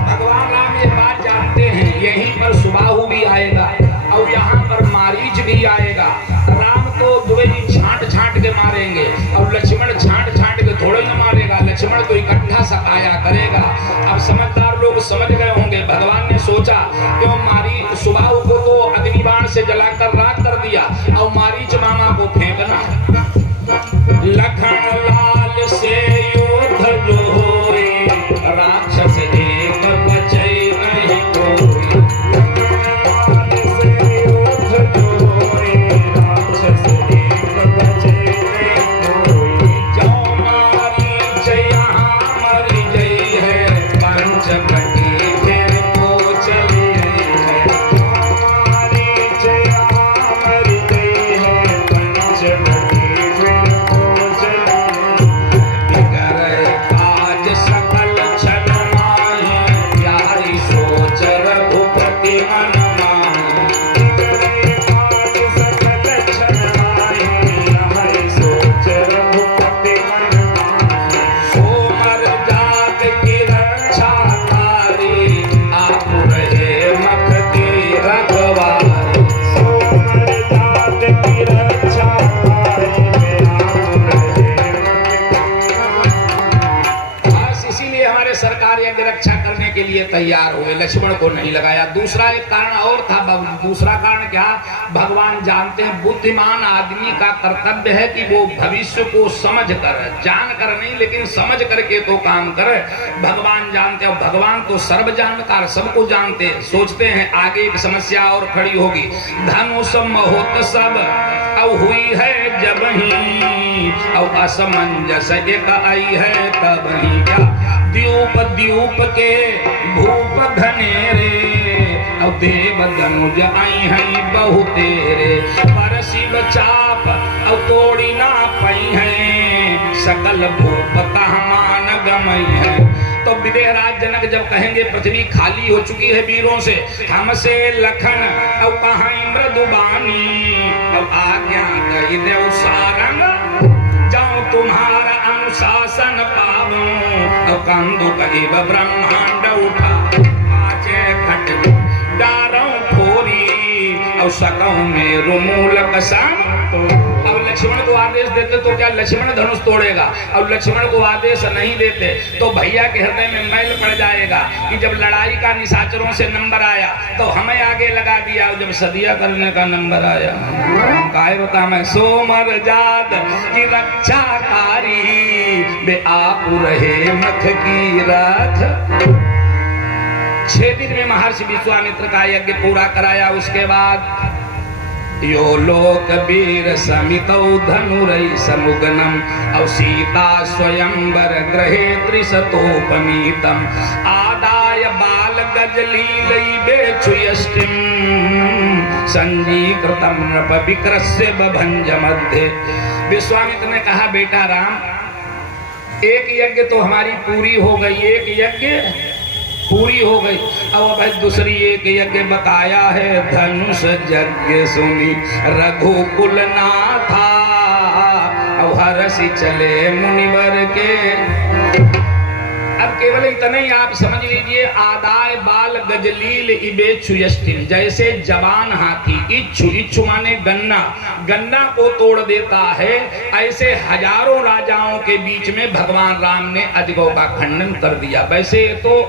भगवान राम ये बात जानते हैं, यहीं पर सुबाहु भी आएगा और यहाँ पर मारीच भी आएगा। राम को द्विवेदी छांट छांट के मारेंगे और लक्ष्मण छांट छांट के थोड़े न मारेगा, लक्ष्मण को इकट्ठा सताया करेगा। अब समझदार लोग समझ गए होंगे, भगवान ने सोचा क्यों मारी सुबाहु को तो अग्निबाण से जलाकर राख कर दिया और मारीच मामा को फेंकना। लखन लाल से युद्ध जो होए राक्षस एक बचै नहीं कोई। लखन लाल से युद्ध जो होए राक्षस एक बचै नहीं कोई। जो मारीच यहाँ मर गई है पंचवटी फिर को चली है। मारीच यहाँ मर गई है पंचवटी फिर को चली है। बिगड़े काज सकल छल माहि प्यारी सोच रघुपति मन माहि। बिगड़े काज सकल छल माहि प्यारी सोच रघुपति मन माहि। सोमर जात की रक्षा कारी आप रहे मख की रखवारी। सोमर जात की रक्षा कारी आप रहे। बस इसीलिए हमारे सरकार यज्ञ रक्षा करने के लिए तैयार हुए, लक्ष्मण को नहीं लगाया। दूसरा एक कारण और था, दूसरा कारण क्या? भगवान जानते हैं बुद्धिमान आदमी का कर्तव्य है कि वो भविष्य को समझ कर, जान कर नहीं लेकिन समझ करके तो काम करे। भगवान जानते हैं, भगवान तो सर्व जानकार, सबको जानते, सोचते हैं आगे एक समस्या और खड़ी होगी। धनुष महोत सब अब हुई है जब ही और असमंजस एक आई है तब ही। क्या द्यूप द्यूप के भूप घनेरे और देव धनुज आई हैं बहुतेरे। पर शिव चाप और तोड़ी ना पई है सकल भूप कहमान गमई है। तो विदेहराज जनक जब कहेंगे पृथ्वी खाली हो चुकी है वीरों से, हमसे लखन और कहाँ मृदुबानी और आज्ञा कही देव सारंग जाऊं तुम्हारा अनुशासन पाऊं। और कंदु कही ब्रह्मांड उठा पाचे घट डारों फोरी और सकौ में रुमूलक सम। अब लक्ष्मण को आदेश देते तो क्या लक्ष्मण धनुष तोड़ेगा, और लक्ष्मण को आदेश नहीं देते तो भैया के हृदय में मैल पड़ जाएगा कि जब लड़ाई का निशाचरों से नंबर आया तो हमें आगे लगा दिया, और जब सदिया करने का नंबर आया काहे बता मैं। सोमर जात की रक्षाकारी बे आप रहे मख की रख। 6 दिन में महर्षि विश्वामित्र का यज्ञ पूरा कराया। उसके बाद यो लोक वीर समितौ धनुरै समुगनम और सीता स्वयंवर ग्रहे त्रिशतोपनीतम आदाय बाल गजलीलै बेचुयष्टिम संजीकृतम नृप विक्रस्य बभंज मध्य। विश्वामित्र ने कहा बेटा राम, एक यज्ञ तो हमारी पूरी हो गई, एक यज्ञ पूरी हो गई। अब भाई दूसरी एक यज्ञ बताया है, धनुष यज्ञ सुनी रघुकुल ना था, अब हरसी चले मुनिवर के। अब केवल इतना ही आप समझ लीजिए, आदाय बाल गजलील इबेच्छु यष्टिन, जैसे जवान हाथी इच्छु, इच्छु माने गन्ना, गन्ना को तोड़ देता है, ऐसे हजारों राजाओं के बीच में भगवान राम ने अजगौ का खंडन कर दिया। वैसे तो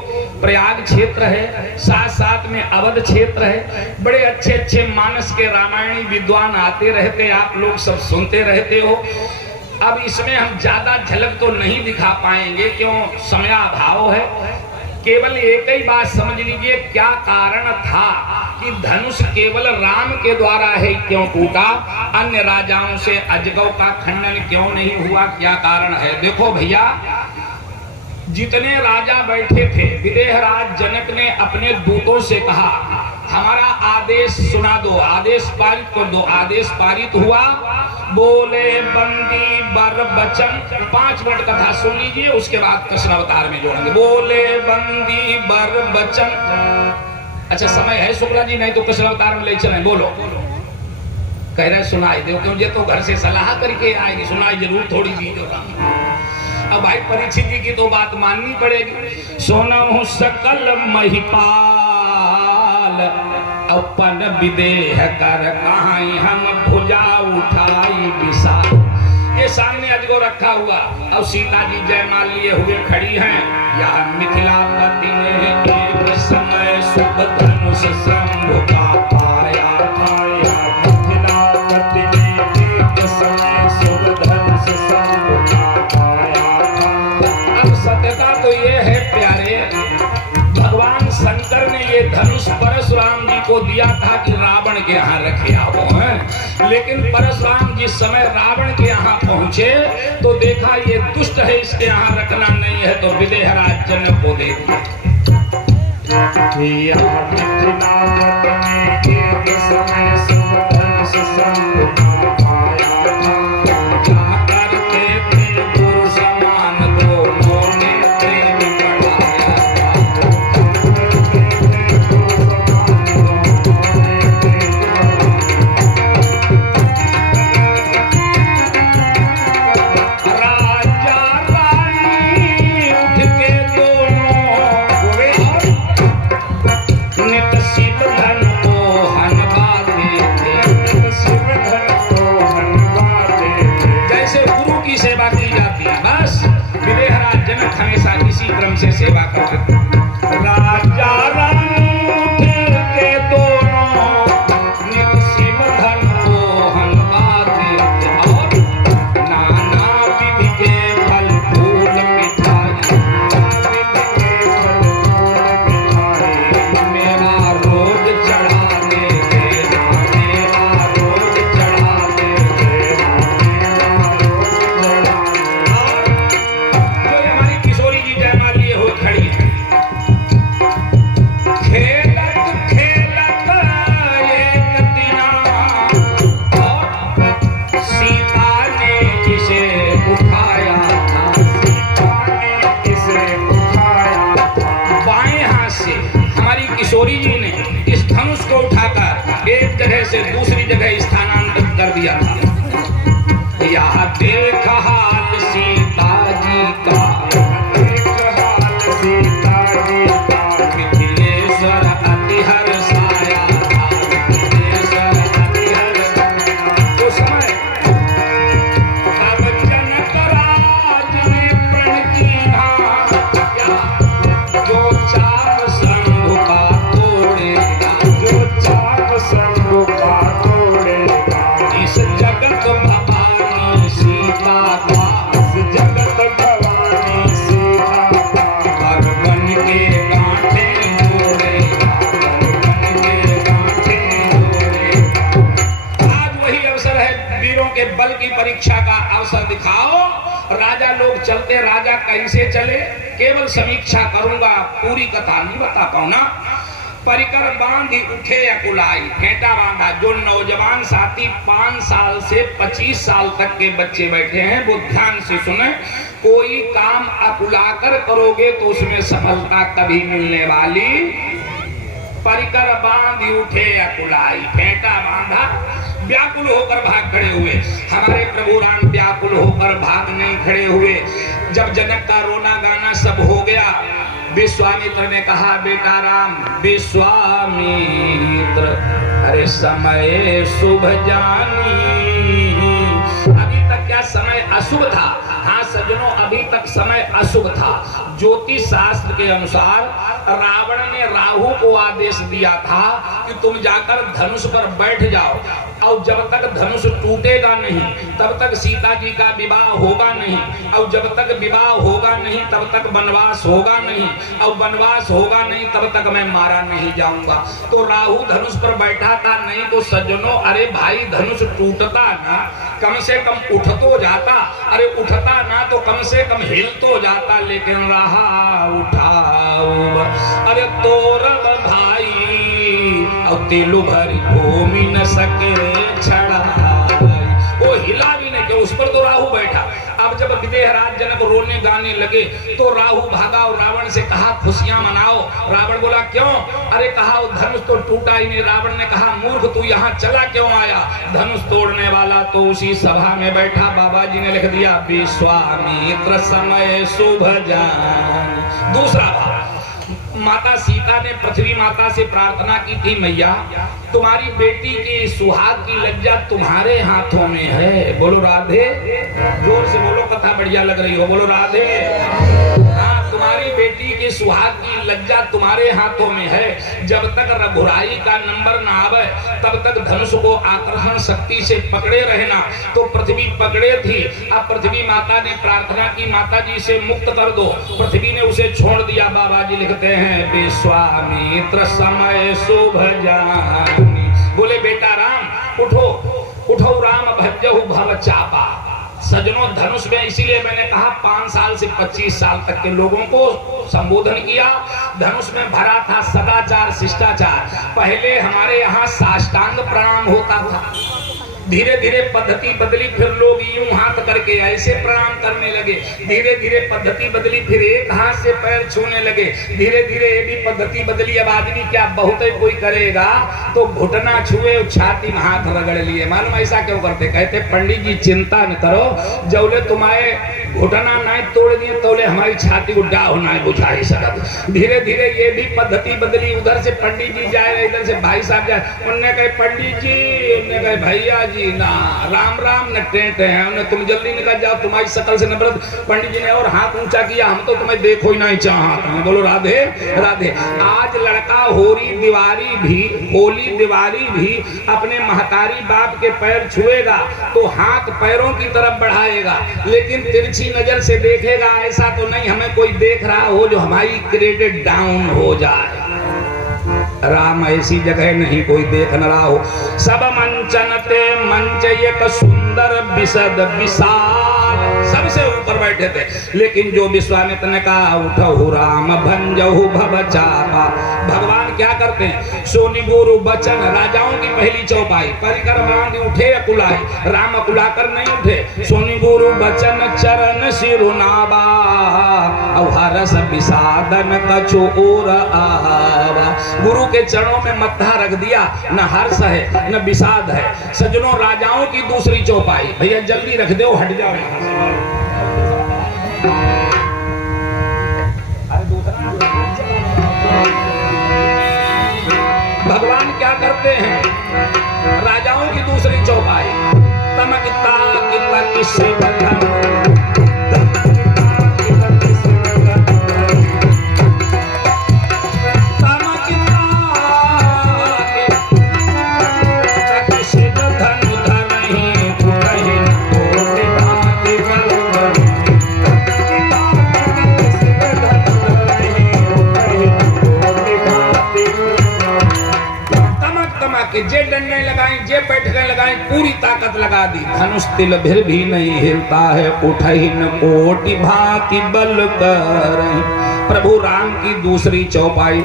प्रयाग क्षेत्र है, साथ साथ में अवध क्षेत्र है, बड़े अच्छे अच्छे मानस के रामायणी विद्वान आते रहते, आप लोग सब सुनते रहते हो। अब इसमें हम ज्यादा झलक तो नहीं दिखा पाएंगे, क्यों, समय अभाव है। केवल एक ही बात समझ लीजिए, क्या कारण था कि धनुष केवल राम के द्वारा है क्यों टूटा, अन्य राजाओं से अजगौ का खंडन क्यों नहीं हुआ, क्या कारण है। देखो भैया, जितने राजा बैठे थे, विदेहराज जनक ने अपने दूतों से कहा हमारा आदेश सुना दो, आदेश पारित कर दो। आदेश पारित हुआ, बोले बंदी बर बचन। 5 मिनट कथा सुन लीजिए, उसके बाद कृष्ण अवतार में जोड़ेंगे। बोले बंदी बर बचन। अच्छा समय है शुक्ला जी, नहीं तो कृष्ण अवतार में ले चलें। बोलो, कह रहे सुनाई दो, क्यों ये तो घर से सलाह करके आएगी, सुनाई जरूर थोड़ी सी दो। अब भाई परीक्षित जी की तो बात माननी पड़ेगी। सोनहु सकल महिपाल, अपन विदेह कर कहाई हम भुजा उठाई विशाल। ये सामने अजगो रखा हुआ, अब सीता जी जयमाल लिए हुए खड़ी हैं। यह मिथिलापति ने एक समय शुभ धनुष शंभु का पाया था, मिथिलापति ने एक समय शुभ धनुष शंभु का पाया था। अब सत्यता तो ये है प्यारे, भगवान शंकर ने ये धनुष परशुराम जी को दिया था कि रावण के यहाँ रखे आओ हैं, लेकिन परशुराम जिस समय रावण के यहाँ पहुंचे तो देखा ये दुष्ट है, इसके यहाँ रखना नहीं है, तो विदेहराज जनक को दे दिया। से सेवा करते राजा रानी के दोनों नित शिव धन को हलवाते और नाना विधि के फल फूल मिठाई, मेरा रोज चढ़ाते मेरा रोज चढ़ाते हमारी किशोरी जी जयमाल खड़ी है। खेलत खेलत एक दिना और सीता ने इसे उठाया था, इसे उठाया था। बाएं हाथ से हमारी किशोरी जी ने इस धनुष को उठाकर एक जगह से दूसरी जगह स्थानांतरित कर दिया था। यह देख हाल सीता जी का, बल की परीक्षा का अवसर दिखाओ। राजा लोग चलते, राजा कैसे चले केवल समीक्षा करूंगा, पूरी कथा नहीं बता पाऊंगा। परिकर बांधी उठे अकुलाई, फेंटा बांधा। जो नौजवान साथी 5 साल से 25 साल तक के बच्चे बैठे हैं वो ध्यान से सुने। कोई काम अकुलाकर करोगे तो उसमें सफलता कभी मिलने वाली। परिकर बांधी उठे अकुलाई, फेंटा बांधा, व्याकुल होकर भाग खड़े हुए। हमारे प्रभु राम व्याकुल होकर भाग नहीं खड़े हुए। जब जनक का रोना गाना सब हो गया, विश्वामित्र ने कहा, बेटा राम। विश्वामित्र, अरे समय शुभ जानी। अभी तक क्या समय अशुभ था? हाँ सज्जनों, अभी तक समय अशुभ था। ज्योतिष शास्त्र के अनुसार रावण ने राहु को आदेश दिया था कि तुम जाकर धनुष पर बैठ जाओ, और जब तक धनुष टूटेगा नहीं तब तक सीता जी का विवाह होगा नहीं, और जब तक विवाह होगा नहीं तब तक वनवास होगा नहीं, और वनवास होगा नहीं तब तक मैं मारा नहीं जाऊंगा। तो राहु धनुष पर बैठा था। नहीं तो सज्जनों, अरे भाई धनुष टूटता ना, कम से कम उठ तो जाता। अरे उठता ना तो कम से कम हिल तो जाता, लेकिन रहा उठाओ। अरे तोरब भाई और तेलु भरी भूमि न सके छड़ा, वो हिला भी नहीं कि उस पर तो राहु बैठा। अब जब विदेहराज जनक रोने गाने लगे तो राहु भागा और रावण से कहा, खुशियां मनाओ। रावण बोला, क्यों? अरे कहा, वो धनुष तो टूटा ही नहीं। रावण ने कहा, मूर्ख तू यहाँ चला क्यों आया? धनुष तोड़ने वाला तो उसी सभा में बैठा। बाबा जी ने लिख दिया, विश्वामित्र समय शुभ जान। दूसरा भाव, माता सीता ने पृथ्वी माता से प्रार्थना की थी, मैया तुम्हारी बेटी की सुहाग की लज्जा तुम्हारे हाथों में है। बोलो राधे। जोर से बोलो, कथा बढ़िया लग रही हो। बोलो राधे। हाँ, तुम्हारी बेटी की सुहाग की लज्जा तुम्हारे हाथों में है। जब तक रघुराई का नंबर ना आवे तब तक धनुष को आकर्षण शक्ति से पकड़े रहना। तो पृथ्वी पकड़े थी। अब पृथ्वी माता ने प्रार्थना की, माता जी से मुक्त कर दो। पृथ्वी ने उसे छोड़ दिया। बाबा जी लिखते हैं, विश्वामित्र समय शुभ जानी। बोले, बेटा राम उठो, उठो राम भजहु भव चापा। सजनों, धनुष में इसीलिए मैंने कहा 5 साल से 25 साल तक के लोगों को संबोधन किया। धनुष में भरा था सदाचार, शिष्टाचार। पहले हमारे यहाँ साष्टांग प्रणाम होता था, धीरे धीरे पद्धति बदली, फिर लोग यूं हाथ करके ऐसे प्रणाम करने लगे। धीरे धीरे पद्धति बदली, फिर एक हाथ से पैर छूने लगे। धीरे धीरे ये भी पद्धति बदली। अब आदमी क्या बहुत ही कोई करेगा तो घुटना छुए, छाती में हाथ रगड़ लिए। मालूम ऐसा क्यों करते? कहते पंडित जी चिंता न करो, जौले तुम्हारे घुटना नहीं तोड़ दिए तौले हमारी छाती को डाह नहीं बुझाई सकत। धीरे धीरे ये भी पद्धति बदली। उधर से पंडित जी जाए, इधर से भाई साहब जाए। उनने कहे पंडित जी, उनने कहे भैया जी ना, राम राम न टेंट है, हमने तुम जल्दी निकल जाओ, तुम्हारी शकल से नफरत। पंडित जी ने और हाथ ऊंचा किया, हम तो तुम्हें देखो ही नहीं चाहते हैं। बोलो राधे राधे। आज लड़का होली दिवाली भी अपने महतारी बाप के पैर छुएगा तो हाथ पैरों की तरफ बढ़ाएगा, लेकिन तिरछी नजर से देखेगा। ऐसा तो नहीं हमें कोई देख रहा हो जो हमारी क्रेडिट डाउन हो जाए। राम ऐसी जगह नहीं कोई देख न रहा हो। सब मंचनते मंच एक सुंदर विशद विशाल, सबसे ऊपर बैठे थे। लेकिन जो विश्वामित्र ने कहा, उठहु राम भंजहु भव चापा। भगवान क्या करते हैं? सोनी गुरु बचन, राजाओं की पहली चौपाई। परिकर बांधी उठे अकुलाई, राम अकुलाकर नहीं उठे। सोनी गुरु बचन चरण सिरुनावा, हरस विषादन कछु और आवा। गुरु के चरणों में मत्था रख दिया, न हर्ष है न विषाद है। सज्जनों, राजाओं की दूसरी चौपाई। भैया जल्दी रख दो, हट जाओ यहाँ से। भगवान क्या करते हैं? राजाओं की दूसरी चौपाई। तमकता किसे जे डंडे लगाएं, जे बैठकें लगाएं, पूरी ताकत लगा दी। धनुष तिल फिर भी नहीं हिलता है, उठहि न कोटि भांति बल करहि। प्रभु राम की दूसरी चौपाई।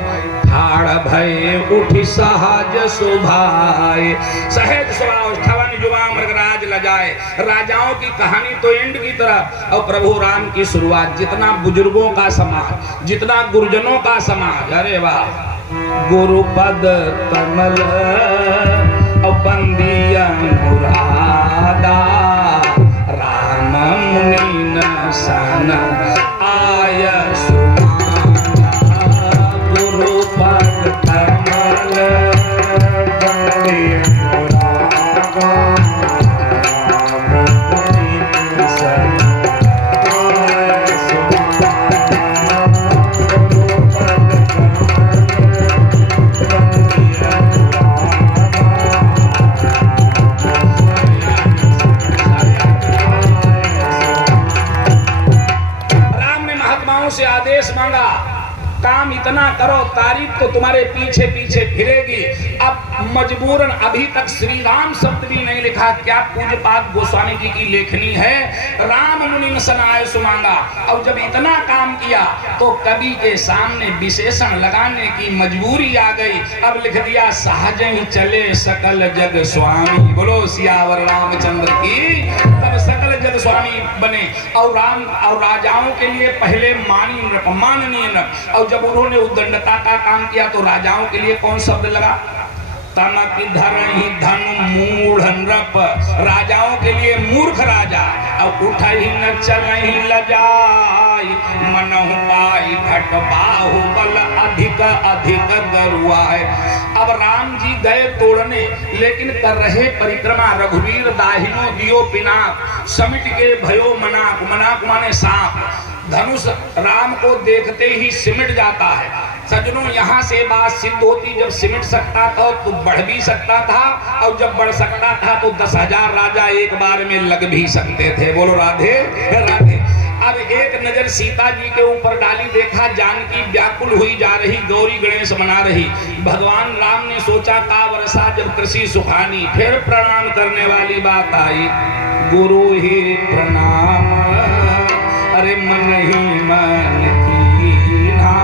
ठाड़ भय उठी सहज सुभाए। सहज स्वभाव ठवन जुबा मृगराज लजाए। राजाओं की कहानी तो एंड की तरफ और प्रभु राम की शुरुआत। जितना बुजुर्गों का समाज, जितना गुरुजनों का समाज, अरे वाह। गुरुपद कमल बंदी अनुराधा राम मुनि न सन आय सुमाना। गुरुपद कमल बंदी अनुराधा राम मुनि न सन आय सुमाना। से आदेश मांगा, काम इतना करो, तारीफ तो तुम्हारे पीछे पीछे फिरेगी। अब मजबूरन अभी तक श्री राम शब्द भी नहीं लिखा। क्या पूज्यपाद गोस्वामी जी की लेखनी है, राम मुनि न सन आय सुमांगा। और जब इतना काम किया तो कवि के सामने विशेषण लगाने की मजबूरी आ गई। अब लिख दिया, सहज ही चले सकल जग स्वामी। बोलो सियावर रामचंद्र की। तब सकल जग स्वामी बने और राम और राजाओं के लिए पहले माननीय नृप। और जब उन्होंने उद्दंडता का काम किया तो राजाओं के लिए कौन शब्द लगा, तनक धरहि धन मूढ़ नृप। राजाओं के लिए मूर्ख राजा। अब उठहि न चलहि लजाई, मनहु पाई भट बाहुबल अधिक अधिक गरुआय। अब राम जी गए तोड़ने, लेकिन कर रहे परिक्रमा। रघुवीर दाहिनो दियो पिनाक, समिट के भयो मनाक। मनाक माने सांप। धनुष राम को देखते ही सिमट जाता है। सज्जनों, यहाँ से बात सिद्ध होती, जब सिमट सकता था तो बढ़ भी सकता था, और जब बढ़ सकता था तो 10,000 राजा एक बार में लग भी सकते थे। बोलो राधे राधे। अब एक नजर सीता जी के ऊपर डाली, देखा जानकी व्याकुल हुई जा रही, गौरी गणेश मना रही। भगवान राम ने सोचा का वर्षा जब कृषि सुखानी। फिर प्रणाम करने वाली बात आई, गुरु ही प्रणाम अरे मन ही मन कीन्हा,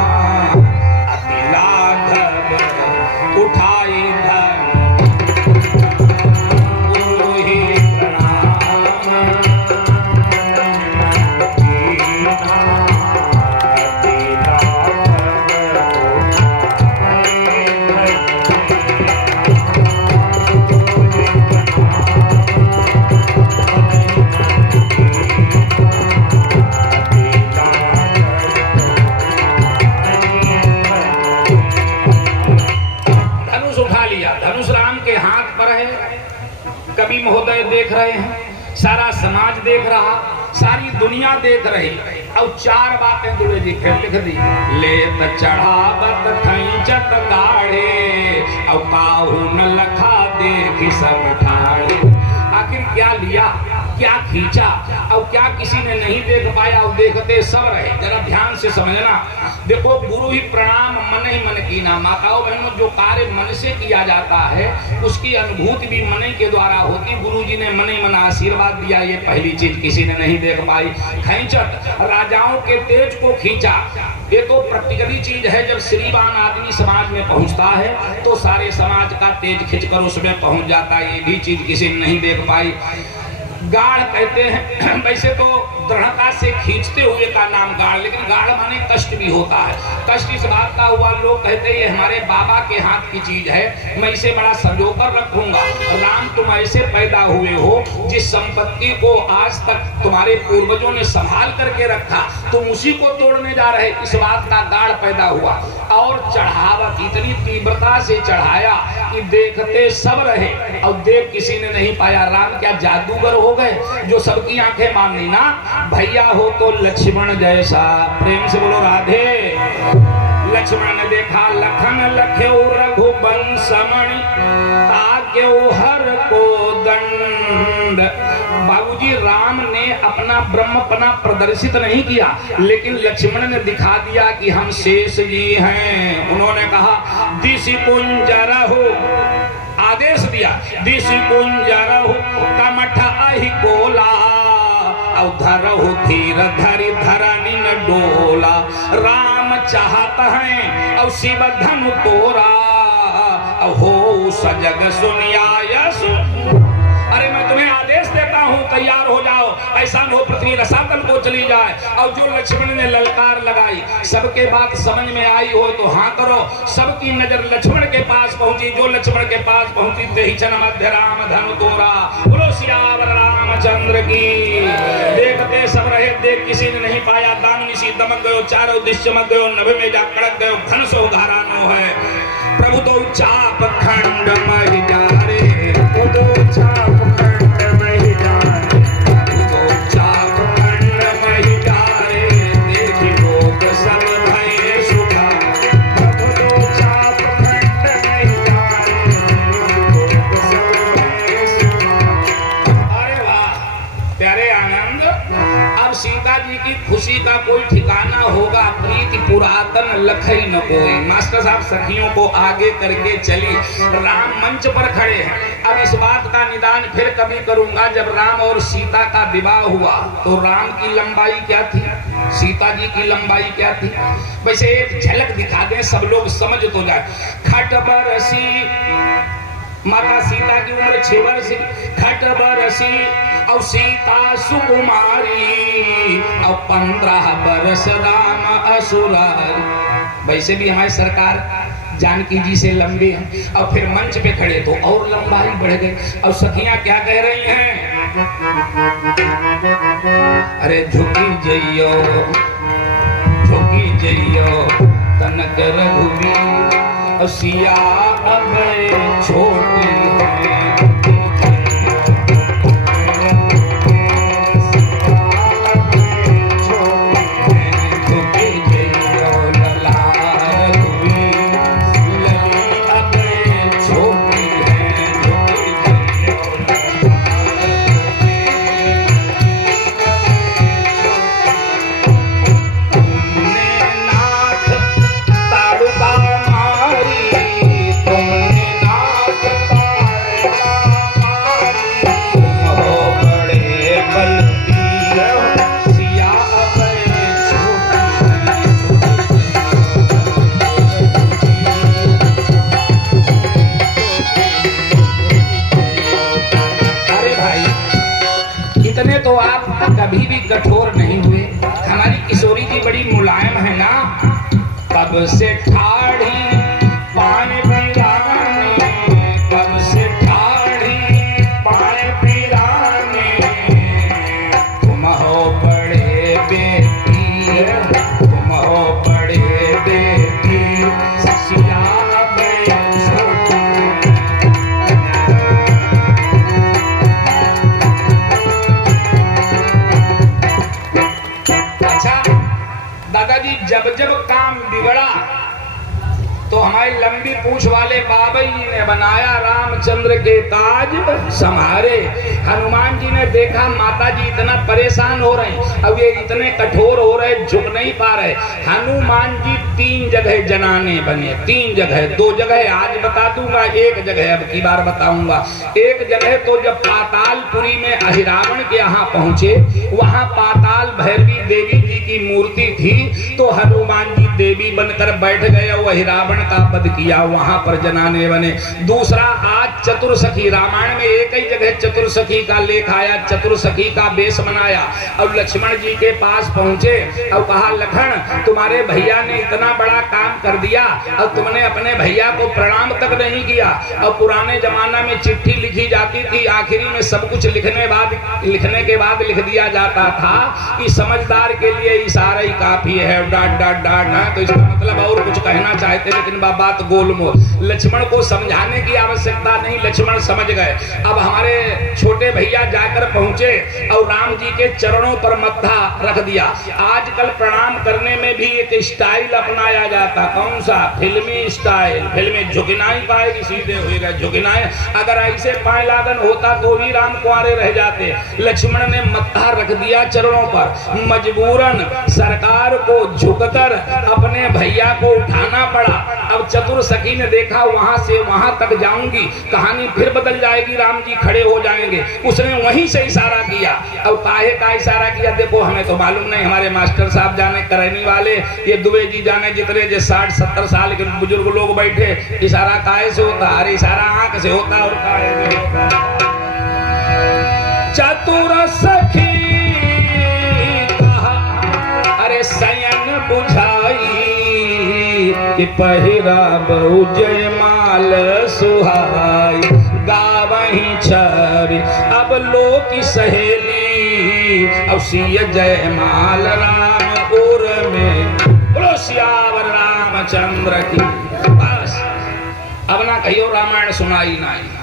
अति लाघव उठाई धन। गुरु ही प्रणाम कीन्हा, अति लाघव उठाई कवि महोदय देख रहे हैं, सारा समाज देख रहा, सारी दुनिया देख रही। और 4 बातें दुबे जी फिर लिख दी। लेत चढ़ावत खैंचत गाड़े, और काहू न लखा देखी सब ठाड़े। आखिर क्या लिया, क्या खींचा, और क्या किसी ने नहीं देख पाया और देखते सब रहे। जरा ध्यान से समझना। देखो, गुरु ही प्रणाम मन ही मन कीना। माताओं बहनों, जो कार्य मन से किया जाता है उसकी अनुभूति भी मन ही के द्वारा होती। गुरु जी ने मन ही मन आशीर्वाद दिया, ये पहली चीज किसी ने नहीं देख पाई। खैंचत, राजाओं के तेज को खींचा। ये तो प्रैक्टिकली चीज है। जब श्रीमान आदमी समाज में पहुंचता है तो सारे समाज का तेज खिंचकर उसमें पहुंच जाता है। ये भी चीज किसी ने नहीं देख पाई। गाढ़ कहते हैं, वैसे तो दृढ़ता से खींचते हुए का नाम गाढ़, लेकिन गाढ़ माने कष्ट भी होता है। कष्ट इस बात का हुआ, लोग कहते हैं ये हमारे बाबा के हाथ की चीज है, मैं इसे बड़ा संजोकर रखूंगा। राम, तुम ऐसे पैदा हुए हो जिस संपत्ति को आज तक तुम्हारे पूर्वजों ने संभाल करके रखा, तुम उसी को तोड़ने जा रहे। इस बात का गाढ़ पैदा हुआ। और चढ़ावत, इतनी तीव्रता से चढ़ाया कि देखते सब रहे और देख किसी ने नहीं पाया। राम क्या जादूगर हो गए जो सबकी आंखें मान ली ना। भैया हो तो लक्ष्मण जैसा, प्रेम से बोलो राधे। लक्ष्मण ने देखा लखन लख्यो रघुवंश मणि, ताक्यो हर को दंड। बाबूजी, राम ने अपना ब्रह्मपना प्रदर्शित नहीं किया, लेकिन लक्ष्मण ने दिखा दिया कि हम शेष जी हैं। उन्होंने कहा दिशि कुंजरहु, आदेश दिया, दिशि कुंजरहु कमठ अहि कोला, धरहु धीर धरि धरनि न डोला। राम चाहत हैं और शिव धनु तोरा हो सजग सुनिया यशु। अरे मैं तुम्हें आदेश देता हूँ तैयार हो जाओ, ऐसा न हो पृथ्वी रसातल को चली जाए। और जो लक्ष्मण ने ललकार लगाई, सबके बात समझ में आई हो तो हाँ करो। सबकी नजर लक्ष्मण के पास पहुंची, जो लक्ष्मण के पास पहुंची ते ही क्षण मध्य राम धनु तोरा। बोलो सियावर रामचंद्र की। देखते सब रहे, देख किसी ने नहीं पाया। दाननिशी दमक गयो, चारों दिश चमक गयो, नभ में जा कड़क गयो, घन सो घारानो है। प्रभु तो चाप खंड महि जारे, तो चाप खंड महि जारे, तो चाप खंड महि जारे, देखि लोक सब भय सुखा। प्रभु तो चाप खंड महि जारे, लोक सब भय सुखा। अरे वाह प्यारे आनंद, अब सीता जी की खुशी का कोई ठिकाना होगा। प्रीति पुरातन लखई न कोई। मास्टर साहब सखियों को आगे करके चली। राम मंच पर खड़े हैं। अब इस बात का निदान फिर कभी करूंगा। जब राम और सीता का विवाह हुआ तो राम की लंबाई क्या थी, सीता जी की लंबाई क्या थी, वैसे एक झलक दिखा दें, सब लोग समझ तो जाए। खट बरसी, माता सीता की उम्र 6 वर्ष। खट बरसी और सीता सुकुमारी, और 15 बरस राम असुरारी। वैसे भी हमारी सरकार जानकी जी से लंबी है। और फिर मंच पे खड़े तो और लंबाई बढ़ गई। और सखियां क्या कह रही हैं, अरे झुकी जइयो, झुकी जइयो तनक रघुवीर, और सिया अब छोटी है। तो आप कभी भी कठोर नहीं हुए। हमारी किशोरी जी बड़ी मुलायम है ना। कब से ठाड़ी पानी पिलाने, कब से ठाड़ी पानी पिलाने, तुम हो बड़े बेटी, तुम हो बड़े बेटी, सिया जब जब काम बिगड़ा तो हमारी लंबी पूंछ वाले बाबा जी ने बनाया रामचंद्र के ताज संहारे। हनुमान जी ने देखा माता जी इतना परेशान हो रहे, अब ये इतने कठोर हो रहे, झुक नहीं पा रहे। हनुमान जी 3 जगह जनाने बने, 3 जगह, 2 जगह आज बता दूंगा, 1 जगह अब की बार बताऊंगा। एक जगह तो जब पातालपुरी में अहिरावण के यहाँ पहुंचे, वहां पाताल भैरवी देवी जी की मूर्ति थी, तो हनुमान जी देवी बनकर बैठ गए और अहिरावण का वध किया, वहां पर जनाने बने। दूसरा, आज चतुर्सखी, रामायण में एक ही जगह चतुर्सखी का लेख आया, चतुर्सखी का बेस बनाया और लक्ष्मण जी के पास पहुंचे और कहा, लखन तुम्हारे भैया ने इतना बड़ा काम कर दिया और तुमने अपने भैया को प्रणाम तक नहीं किया। और पुराने जमाना में चिट्ठी लिखी जाती थी, आखिरी में सब कुछ लिखने के बाद लिख दिया जाता था कि समझदार के लिए इशारा ही काफी है, डाट डाट डाट ना, तो इसका मतलब और कुछ कहना चाहते लेकिन बात गोलमोल। लक्ष्मण को समझाने की आवश्यकता नहीं, लक्ष्मण समझ गए। अब हमारे छोटे भैया जाकर पहुंचे और राम जी के चरणों पर मत्था रख दिया। आजकल प्रणाम करने में भी एक स्टाइल अपनाया जाता, कौन सा? फिल्मी स्टाइल। फिल्मी झुकनाई पाएगी, सीधे हुए गए झुकनाई। अगर ऐसे पाए लागन होता तो भी राम कुंवारे रह जाते। लक्ष्मण ने मत्था रख दिया चरणों पर, मजबूरन सरकार को झुककर अपने भैया को उठाना पड़ा। अब चतुर सखी ने देखा वहां से वहां तक जाऊंगी, कहानी फिर बदल जाएगी, राम जी खड़े हो जाएंगे। उसने वहीं से इशारा किया। अब काहे का इशारा किया देखो, हमें तो मालूम नहीं, हमारे मास्टर साहब जाने, करनी वाले ये दुबे जी जाने, जितने जो 60-70 साल के बुजुर्ग लोग बैठे, इशारा काहे से होता? अरे इशारा आंख से होता और काहे से होता? चतुर सखी कहा अरे सयन बुझाई कि पहिरा बहु जयमाल सुहाई, गावही छवि अब लोक की सहेली, अब सिय जयमाल राम उर में, बोलो सियावर रामचंद्र की। बस अब ना कहियो रामायण सुनाई नहीं।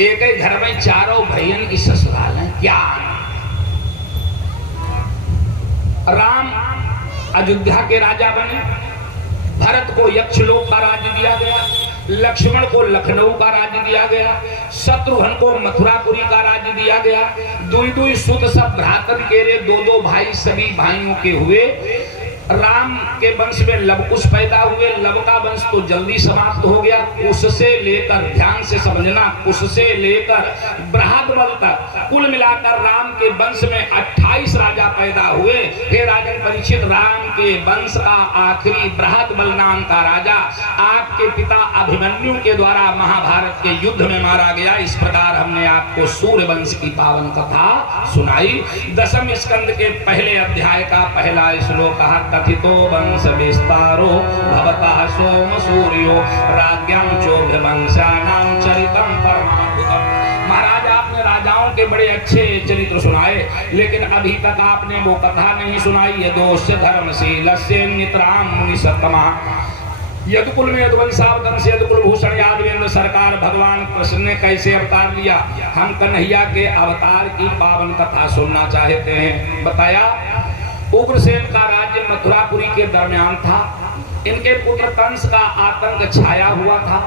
एक ही घर में चारों भाइयों की ससुराल है। क्या राम अयोध्या के राजा बने, भरत को यक्षलोक का राज्य दिया गया, लक्ष्मण को लखनऊ का राज्य दिया गया, शत्रुघ्न को मथुरापुरी का राज्य दिया गया। दुई सुत सब भ्रातर के रे, दो भाई सभी भाइयों के हुए। राम के वंश में लवकुश पैदा हुए, लव का वंश तो जल्दी समाप्त हो गया। उससे लेकर, ध्यान से समझना, उससे लेकर बृहद्बल तक कुल मिलाकर राम के वंश में 28 राजा पैदा हुए। हे राजन परीक्षित, राम के वंश का आखिरी बृहद्बल नाम का राजा आपके पिता अभिमन्यु के द्वारा महाभारत के युद्ध में मारा गया। इस प्रकार हमने आपको सूर्य वंश की पावन कथा सुनाई। 10वें स्कंद के पहले अध्याय का पहला श्लोक कहा, कथितो वंश विस्तारो भवतः सोम सूर्यो राज्ञां चोभ्य वंशानां चरितं परमाद्भुतम्। महाराज आपने राजाओं के बड़े अच्छे चरित्र सुनाए, लेकिन अभी तक आपने वो कथा नहीं सुनाई। यदोस्य धर्मशीलस्य नितरां मुनिसत्तमः। यदुकुल में यदुवंशावतरण से यदुकुल भूषण यादवेंद्र सरकार भगवान कृष्ण ने कैसे अवतार लिया, हम कन्हैया के अवतार की पावन कथा सुनना चाहते हैं। बताया उग्रसेन का राज्य मथुरापुरी के दरमियान था। इनके पुत्र कंस का आतंक छाया हुआ था।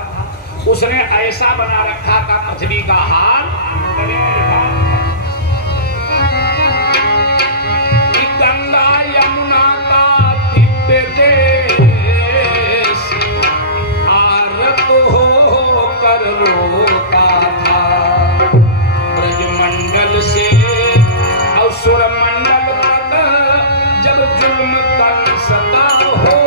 उसने ऐसा बना रखा था पृथ्वी का हाल, गंगा यमुना का दिव्य देश आरत हो कर रोता था। ब्रजमंडल से और सुरमंडल जब जुल्म कंस का हो,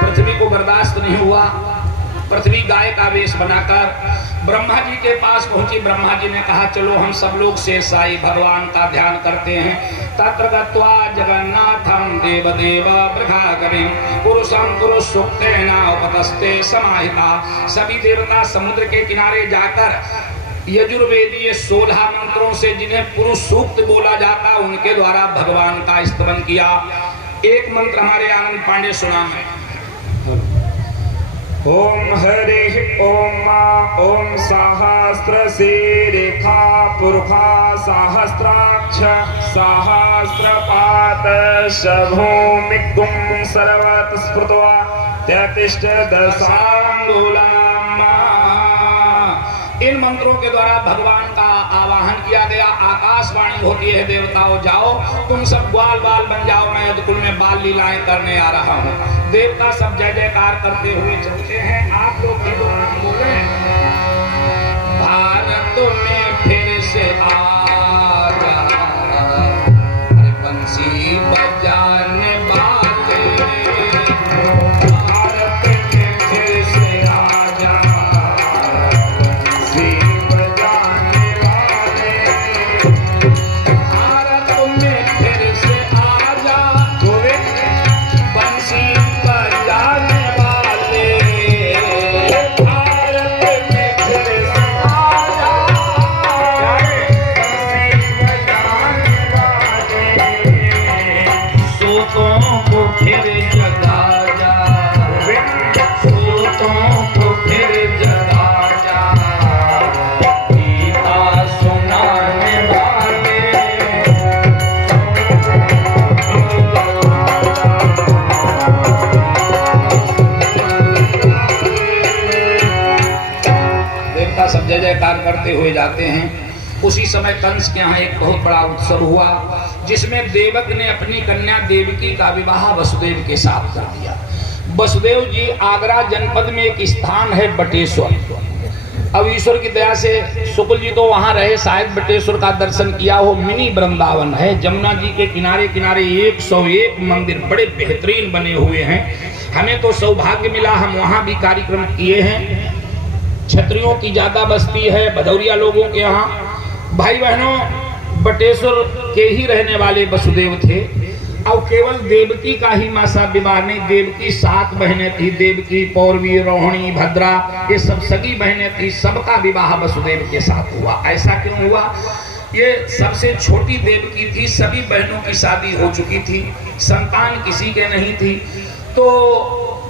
पृथ्वी को बर्दाश्त नहीं हुआ। पृथ्वी गाय का वेश बनाकर ब्रह्मा जी के पास पहुंची। ब्रह्मा जी ने कहा चलो हम सब लोग शेषशायी भगवान का ध्यान करते हैं। तत्र गत्वा जगन्नाथं देवदेव बृहाकरिं पुरुषं पुरुष सूक्तेन उपतस्ते समाहिता। सभी देवता समुद्र के किनारे जाकर यजुर्वेदीय 16 मंत्रों से जिन्हें पुरुष सूक्त बोला जाता उनके द्वारा भगवान का स्तवन किया। एक मंत्र हमारे आनंद पांडे सुना है। ओम हरि ओम ओम सहस्रशीरेखा पुरुषा सहस्राक्ष सहस्रपात भूमिगुं सर्वत स्फुटवा त्यतिष्ठ दशांगुलाम। इन मंत्रों के द्वारा भगवान का आवाहन किया गया। आकाशवाणी होती है देवताओं जाओ तुम सब ग्वाल बाल बन जाओ, मैं यदुकुल में बाल लीलाएं करने आ रहा हूँ। देवता सब जय जयकार करते हुए चलते हैं। आप लोग भी दो नाम बोले, भारत में फिर से आजा बंसी बजाने वाले, भारत में फिर से आजा बंसी बजाने वाले, भारत में फिर से आजा बंसी बजाने वाले, भारत में फिर से आजा बंसी बजाने वाले, सोतों को फिर जगा जा, सोतों को फिर जगा जा, गीता सुनाने वाले, करते हुए जाते हैं। उसी समय कंस के यहाँ एक बहुत बड़ा उत्सव हुआ, जिसमें देवक ने अपनी कन्या देवकी का विवाह वसुदेव के साथ कर दिया। वसुदेव जी आगरा जनपद में एक स्थान है बटेश्वर। अब ईश्वर की दया से शुक्ल जी तो वहां रहे, शायद बटेश्वर का दर्शन किया हो। मिनी वृंदावन है, जमुना जी के किनारे किनारे 101 मंदिर बड़े बेहतरीन बने हुए हैं। हमें तो सौभाग्य मिला, हम वहां भी कार्यक्रम किए हैं। क्षत्रियों की ज्यादा बस्ती है, भदौरिया लोगों के यहाँ। भाई बहनों, बटेश्वर के ही रहने वाले वसुदेव थे। और केवल देवकी का ही मासा विवाह नहीं, देवकी 7 बहनें थी। देवकी, पौरवी, रोहिणी, भद्रा, ये सब सगी बहनें थी। सबका विवाह वसुदेव के साथ हुआ। ऐसा क्यों हुआ? ये सबसे छोटी देवकी थी, सभी बहनों की शादी हो चुकी थी, संतान किसी के नहीं थी। तो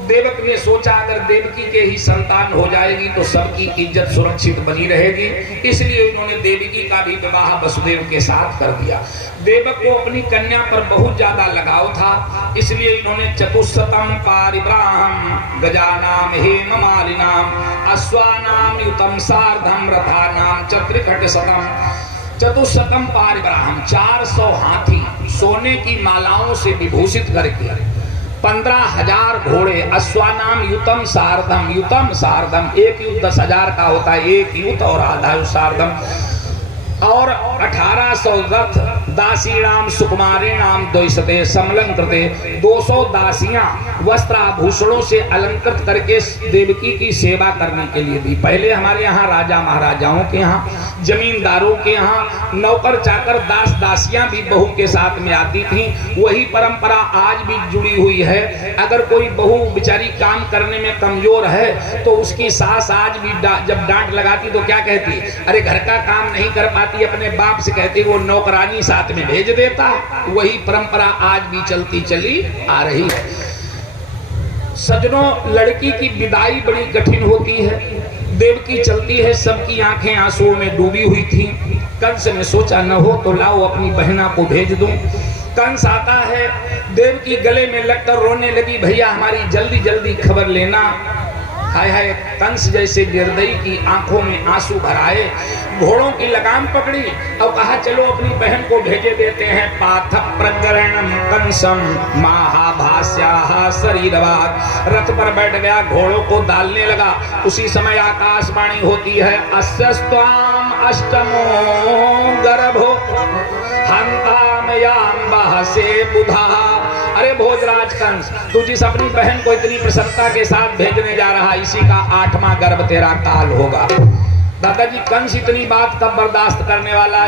देवक ने सोचा अगर देवकी के ही संतान हो जाएगी तो सबकी इज्जत सुरक्षित बनी रहेगी, इसलिए उन्होंने देवकी का भी विवाह वसुदेव के साथ कर दिया। देवक को अपनी कन्या पर बहुत ज्यादा लगाव था, इसलिए इन्होंने चतुस्शतम पारिब्राह्म गजानाम हेममालिनाम अश्वानाम युतम सार्धम रथानाम चत्रिकट शतम चतुस्शतम पारिब्राह्म 400 हाथी सोने की मालाओं से विभूषित करके 15,000 घोड़े, अश्वानाम युतम सार्धम, युतम सार्धम, एक युद्ध 10,000 का होता है, एक युद्ध और आधा युद्ध सार्धम, और 1800 रथ, दासीणाम सुकुमारीणाम द्वैसते समलंकृते, 200 दासियां वस्त्राभूषणों से अलंकृत करके देवकी की सेवा करने के लिए दी। पहले हमारे यहाँ राजा महाराजाओं के यहाँ, जमींदारों के यहाँ नौकर चाकर दास दासियां भी बहू के साथ में आती थी। वही परंपरा आज भी जुड़ी हुई है। अगर कोई बहू बेचारी काम करने में कमजोर है तो उसकी सास आज भी जब डांट लगाती तो क्या कहती? अरे घर का काम नहीं कर पाती, अपने बाप से कहती वो नौकरानी साथ में भेज देता। वही परंपरा आज भी चलती चली आ रही है। सजनों, लड़की की विदाई बड़ी कठिन होती है। देवकी चलती है, सबकी आंखें आंसुओं में डूबी हुई थी। कंस ने सोचा न हो तो लाओ अपनी बहना को भेज दूं। कंस आता है, देवकी गले में लगकर रोने लगी, भैया हमारी जल्दी जल्दी खबर लेना। हाय हाय, कंस जैसे निर्दयी की आंखों में आंसू भर आए। घोड़ों की लगाम पकड़ी और कहा चलो अपनी बहन को भेजे देते हैं। पाथ प्रकरणम कंसम महाभास्याः शरीरवाद, रथ पर बैठ गया, घोड़ों को डालने लगा। उसी समय आकाशवाणी होती है, अस्यस्त्वाम अष्टमो गर्भो हंतामयाम से बुधा। अरे भोजराज कंस, तू जिस अपनी बहन को इतनी प्रसन्नता के साथ भेजने जा रहा, इसी का 8वां गर्भ तेरा काल होगा। दादाजी, कंस इतनी बात कब बर्दाश्त करने वाला?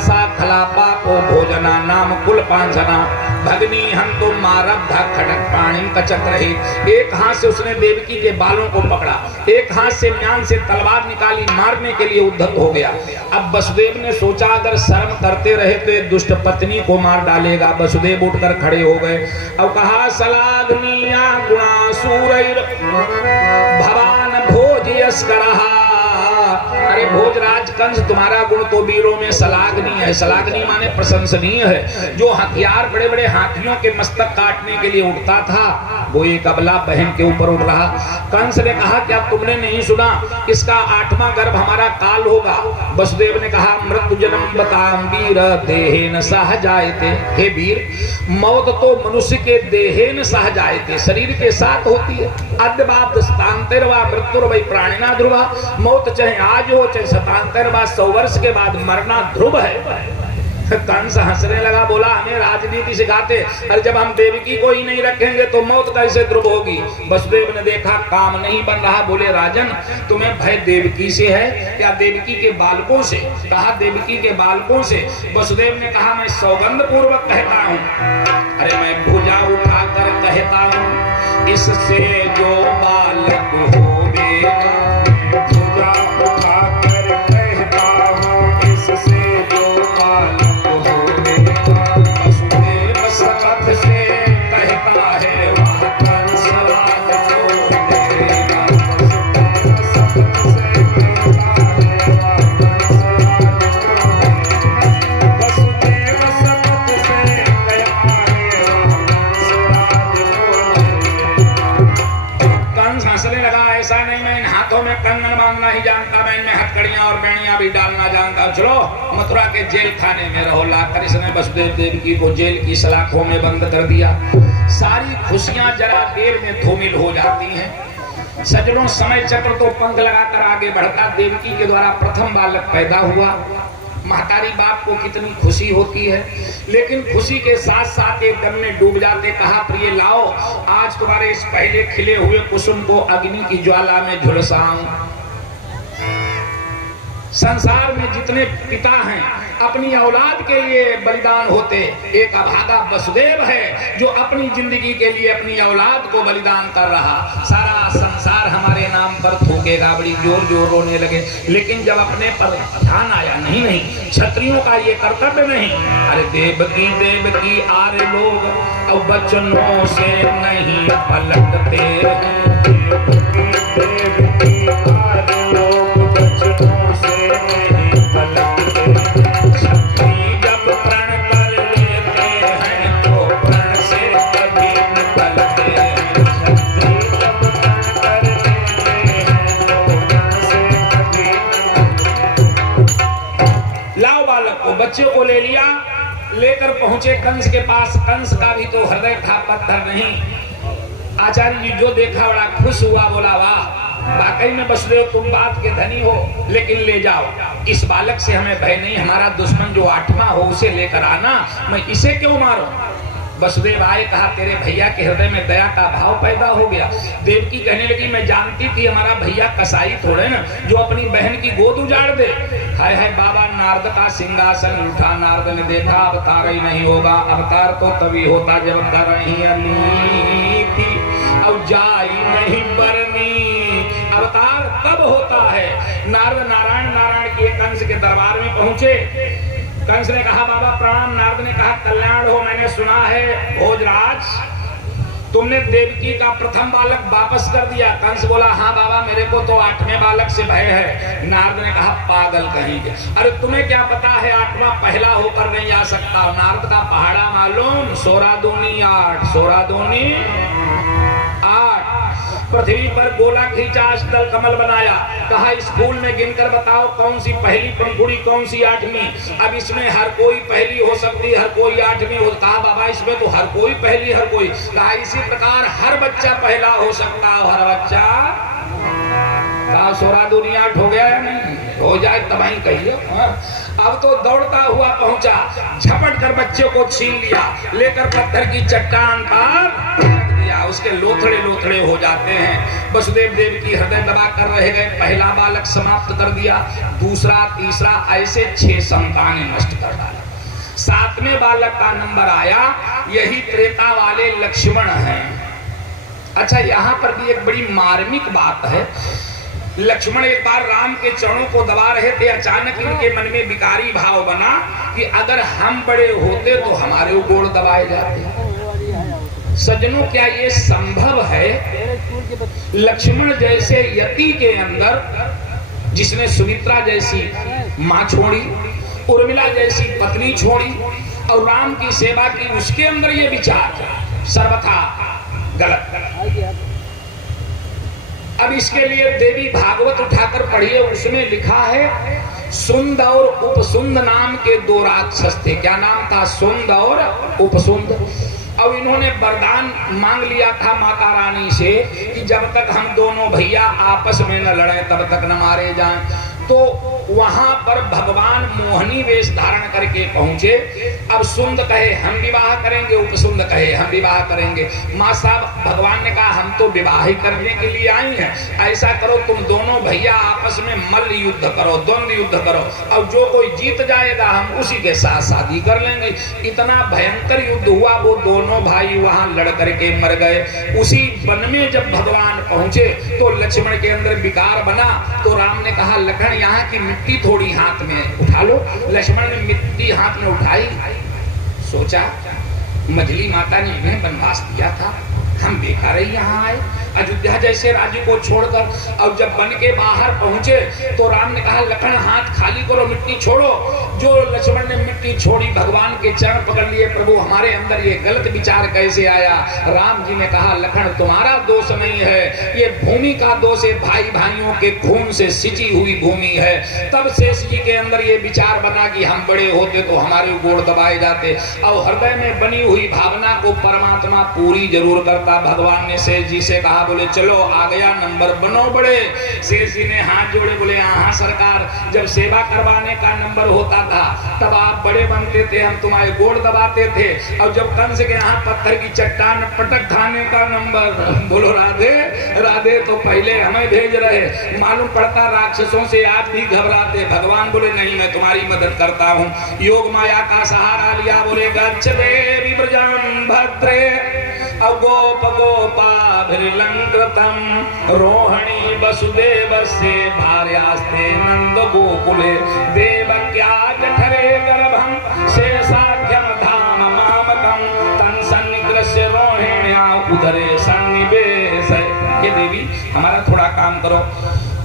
सा खलापा को भोजना नाम कुल पांसना भगनी हम तो मारब्धा खटक प्राणी कचक रहे। एक हाथ से उसने देवकी के बालों को पकड़ा, एक हाथ से म्यान से तलवार निकाली, मारने के लिए उद्धत हो गया। अब वसुदेव ने सोचा अगर शर्म करते रहे तो एक दुष्ट पत्नी को मार डालेगा। वसुदेव उठकर खड़े हो गए और कहा, सलाग्निया गुणासुरैर भवान भोजयस्करः। अरे भोजराज कंस, तुम्हारा गुण तो वीरों में सलाग्नी है। सलाग्नी माने प्रशंसनीय है। जो हथियार बड़े बड़े हाथियों के मस्तक काटने के लिए उठता था, वो एक अबला बहन के ऊपर उठ रहा। कंस ने कहा, क्या तुमने नहीं सुना इसका 8वां गर्भ हमारा काल होगा? वसुदेव ने कहा, मृत्यु जन्म बताम वीर देहेन सह जायते। हे वीर, मौत तो मनुष्य के देहेन सह जायते, शरीर के साथ होती है। अद्यबाद स्थांतरवा मृत्युर्वै प्राणिना ध्रुवा। मौत चाहे आज हो चाहे शतांतरवा, 100 वर्ष के बाद मरना ध्रुव है। कंस हंसने लगा, बोला हमें राजनीति सिखाते, और जब हम देवकी को ही नहीं रखेंगे तो मौत कैसे ध्रुव होगी? वसुदेव ने देखा काम नहीं बन रहा, बोले राजन तुम्हें भय देवकी से है या देवकी के बालकों से? कहा देवकी के बालकों से। वसुदेव ने कहा मैं सौगंध पूर्वक कहता हूँ, अरे मैं भुजा उठाकर कहता हूँ, इससे जो बालक होवेगा, भुजा उठाकर कहता हूँ, इससे जो बालक ऐसा नहीं, मैं इन हाथों में कंगन बांधना ही जानता, मैं इनमें हथकड़ियां और बेड़ियां भी डालना जानता। चलो मथुरा के जेल खाने में रहो। लाकर इसने वसुदेव देवकी को जेल की सलाखों में बंद कर दिया। सारी खुशियां जरा देर में धूमिल हो जाती हैं। सजनों, समय चक्र तो पंख लगाकर आगे बढ़ता। देवकी के द्वारा प्रथम बालक पैदा हुआ। महतारी बाप को कितनी खुशी होती है, लेकिन खुशी के साथ साथ एक गम में डूब जाते। कहा, प्रिय लाओ, आज तुम्हारे इस पहले खिले हुए कुसुम को अग्नि की ज्वाला में झुलसाऊं। संसार में जितने पिता हैं अपनी औलाद के लिए बलिदान होते, एक अभागा वसुदेव है जो अपनी जिंदगी के लिए अपनी औलाद को बलिदान कर रहा। सारा संसार हमारे नाम पर थूकेगा, बड़ी जोर जोर रोने लगे। लेकिन जब अपने पर ध्यान आया, नहीं नहीं, क्षत्रियों का ये कर्तव्य नहीं। अरे देवकी आरे लोग अब बचनों से नहीं पलटते। बच्चे को ले लिया, लेकर पहुंचे कंस के पास। कंस का भी तो हृदय था पत्थर नहीं। आचार्य जी जो देखा बड़ा खुश हुआ, बोला वाह, वाकई में वसुदेव तुम बात के धनी हो, लेकिन ले जाओ, इस बालक से हमें भय नहीं, हमारा दुश्मन जो 8वां हो उसे लेकर आना, मैं इसे क्यों मारूं। वसुदेव आए, कहा तेरे भैया के हृदय में दया का भाव पैदा हो गया। देवकी कहने लगी, मैं जानती थी हमारा भैया कसाई थोड़े ना जो अपनी बहन की गोद उजाड़ दे। हाय हाय, बाबा नारद का सिंहासन उठा। नारद ने देखा अवतार ही नहीं होगा, अवतार तो तभी होता जब कर रही थी अब जाई नहीं बरनी। अवतार तब होता है। नारद नारायण नारायण के कंस के दरबार में पहुंचे। कंस ने कहा, बाबा प्रणाम। नारद ने कहा, कल्याण हो, मैंने सुना है भोजराज तुमने देवकी का प्रथम बालक वापस कर दिया। कंस बोला, हाँ बाबा, मेरे को तो 8वें बालक से भय है। नारद ने कहा, पागल कहीं के, अरे तुम्हें क्या पता है 8वां पहला होकर नहीं आ सकता। नारद का पहाड़ा मालूम, 16 दूनी 8, 16 दूनी 8। पृथ्वी पर गोला खींचा, स्थल कमल बनाया। कहा, इस फूल में गिनकर बताओ कौन सी पहली पंखुड़ी, कौन सी 8वीं। अब इसमें हर कोई पहली हो सकती, हर कोई 8वीं हो। कहा, बाबा इसमें तो हर कोई पहली, हर कोई। कहा, इसी प्रकार हर बच्चा पहला हो सकता, हर बच्चा। कहा, 16 दूनी 8 हो गया है, नहीं हो जाए तब ही कहिए। अब तो दौड़ता हुआ पहुंचा, झपट कर बच्चे को छीन लिया, लेकर पत्थर की चट्टान पर उसके लोथड़े लोथड़े हो जाते हैं। वसुदेव देव की हृदय दबा कर रह गए। पहला बालक समाप्त कर दिया, दूसरा तीसरा, ऐसे 6 संतानें नष्ट कर डाला। 7वें बालक का नंबर आया, यही त्रेता वाले लक्ष्मण हैं। अच्छा, यहाँ पर भी एक बड़ी मार्मिक बात है। लक्ष्मण एक बार राम के चरणों को दबा रहे थे, अचानक इनके मन में विकारी भाव बना कि अगर हम बड़े होते तो हमारे गोड़ दबाए जाते। सज्जनों, क्या ये संभव है? लक्ष्मण जैसे यति के अंदर, जिसने सुमित्रा जैसी मां छोड़ी, उर्मिला जैसी पत्नी छोड़ी और राम की सेवा की, उसके अंदर ये विचार सर्वथा गलत। अब इसके लिए देवी भागवत उठाकर पढ़िए, उसमें लिखा है सुंद और उपसुंद नाम के 2 राक्षस थे। क्या नाम था? सुंद और उपसुंद। अब इन्होंने वरदान मांग लिया था माता रानी से कि जब तक हम दोनों भैया आपस में न लड़े तब तक न मारे जाएं। तो वहां पर भगवान मोहनी वेश धारण करके पहुंचे। अब सुंद कहे हम विवाह करेंगे, उपसुंद कहे हम विवाह करेंगे। माँ साहब, भगवान ने कहा हम तो विवाह ही करने के लिए आई हैं, ऐसा करो तुम दोनों भैया आपस में मल्ल युद्ध करो, द्वंद्व युद्ध करो, और जो कोई जीत जाएगा हम उसी के साथ शादी कर लेंगे। इतना भयंकर युद्ध हुआ, वो दोनों भाई वहां लड़ करके मर गए। उसी वन में जब भगवान पहुंचे तो लक्ष्मण के अंदर विकार बना। तो राम ने कहा, लखन यहाँ की मिट्टी थोड़ी हाथ में उठा लो। लक्ष्मण ने मिट्टी हाथ में उठाई, सोचा मझली माता ने इन्हें वनवास दिया था, हम बेकार ही यहाँ आए। अयोध्या जैसे राज्य को छोड़कर। अब जब बन के बाहर पहुंचे तो राम ने कहा लखन हाथ खाली करो, मिट्टी छोड़ो। जो लक्ष्मण ने मिट्टी छोड़ी, भगवान के चरण पकड़ लिए, प्रभु हमारे अंदर ये गलत विचार कैसे आया? राम जी ने कहा लखन तुम्हारा दोष नहीं है, ये भूमि का दोष है, भाई भाइयों के खून से सिंची हुई भूमि है। तब शेष जी के अंदर ये विचार बना कि हम बड़े होते तो हमारे गोड़ दबाए जाते। और हृदय में बनी हुई भावना को परमात्मा पूरी जरूर करता। भगवान ने शेष जी से कहा, बोले चलो आ गया नंबर, बनो बड़े। शेष जी ने हाथ जोड़े, बोले हाँ सरकार, जब सेवा करवाने का नंबर होता था तब आप बड़े बनते थे, हम तुम्हारे गोड़ दबाते थे। और जब कंस के यहाँ पत्थर की चट्टान पटक खाने का नंबर, बोलो राधे राधे, तो पहले हमें भेज रहे। मालूम पड़ता राक्षसों से आप भी घबराते। भगवान बोले नहीं, मैं तुम्हारी मदद करता हूँ। योग माया का सहारा लिया, बोले गच्छ देवी ब्रजं भद्रे अगोप गोपाभिर्लंकृतं रोहिणी वसुदेवस्य भार्यास्ते नंद गोकुले देवक्या जठरे गर्भं शेषाख्यं धाम मामकं तन् सन्निग्रस्य रोहिण्या उदरे सन्निवेश। ये देवी हमारा थोड़ा काम करो।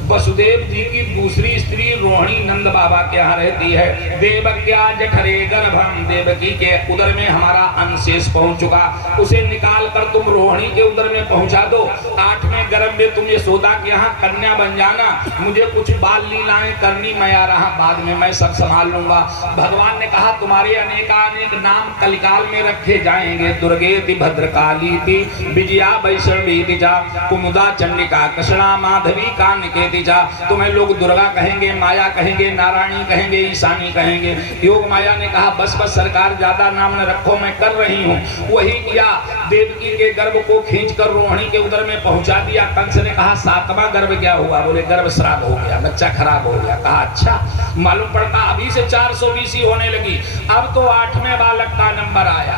वसुदेव जी की दूसरी स्त्री रोहिणी नंद बाबा के यहाँ रहती है। देवक्या जठरे गर्भम, देवकी के उदर में हमारा अंशेष पहुंच चुका, उसे निकाल कर तुम रोहिणी के उदर में पहुंचा दो। 8वें गर्भ में तुम यशोदा के यहाँ कन्या बन जाना। मुझे कुछ बाल लीलाएं करनी, मैं आ रहा, बाद में मैं सब संभाल लूंगा। भगवान ने कहा तुम्हारे अनेकानेक नाम कलिकाल में रखे जाएंगे। दुर्गेति भद्रकालीति विजया वैष्णवी चा कुमुदा चंडिका कृष्णा माधवी कान्केति। तुम्हें लोग दुर्गा कहेंगे, माया कहेंगे, नारायणी कहेंगे, ईशानी कहेंगे। योग माया ने कहा बस बस सरकार, ज्यादा नाम न रखो, मैं कर रही हूँ। वही किया, देवकी के गर्भ को खींचकर रोहिणी के उदर में पहुंचा दिया। कंस ने कहा 7वां गर्भ क्या हुआ? बोले गर्भ श्राद्ध हो गया, बच्चा खराब हो गया। कहा अच्छा, मालूम पड़ता अभी से 420 होने लगी। अब तो 8वें बालक का नंबर आया।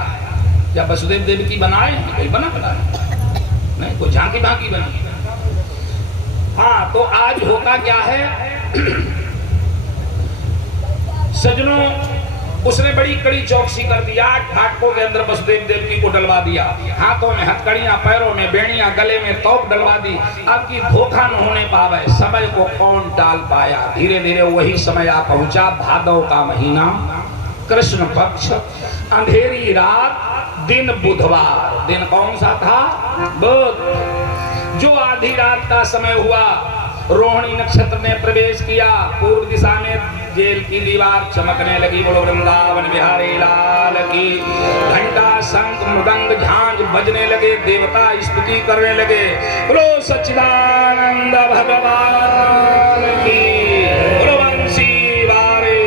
क्या वसुदेव देवकी बनाए? कोई बना नहीं, कोई झांकी भांकी बनी। हाँ, तो आज होता क्या है सजनों, उसने बड़ी कड़ी चौकसी कर दिया। फाटकों के अंदर वसुदेव देवकी को डलवा दिया, हाथों में हथकड़ियां, पैरों में बेड़ियां, गले में तोप डलवा दी। अब की धोखा न होने पावे, समय को कौन टाल पाया। धीरे धीरे वही समय आ पहुंचा, भादव का महीना, कृष्ण पक्ष, अंधेरी रात, दिन बुधवार। दिन कौन सा था? बुध। जो आधी रात का समय हुआ, रोहिणी नक्षत्र ने प्रवेश किया। पूर्व दिशा में जेल की दीवार चमकने लगी। बोलो वृंदावन बिहारी लाल की। घंटा शंख मृदंग झांझ बजने लगे, देवता स्तुति करने लगे। बोलो सच्चिदानंद भगवान की। बोलो बंसी वारे।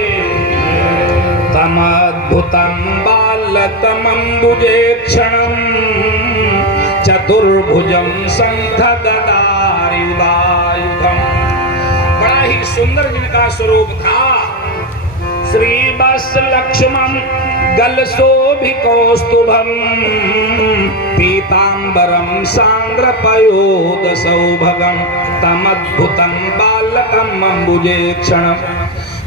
तमद्भुतं बालकमंबुजे क्षणं चतुर्भुजं शंखगदायुधायुधं। बड़ा ही सुंदर जिनका स्वरूप था। श्री बस लक्ष्मण गलशोभिकौस्तुभं पीतांबरं सांद्रपयोद सौभगं तमद्भुतं बालकं अंबुजे क्षणं।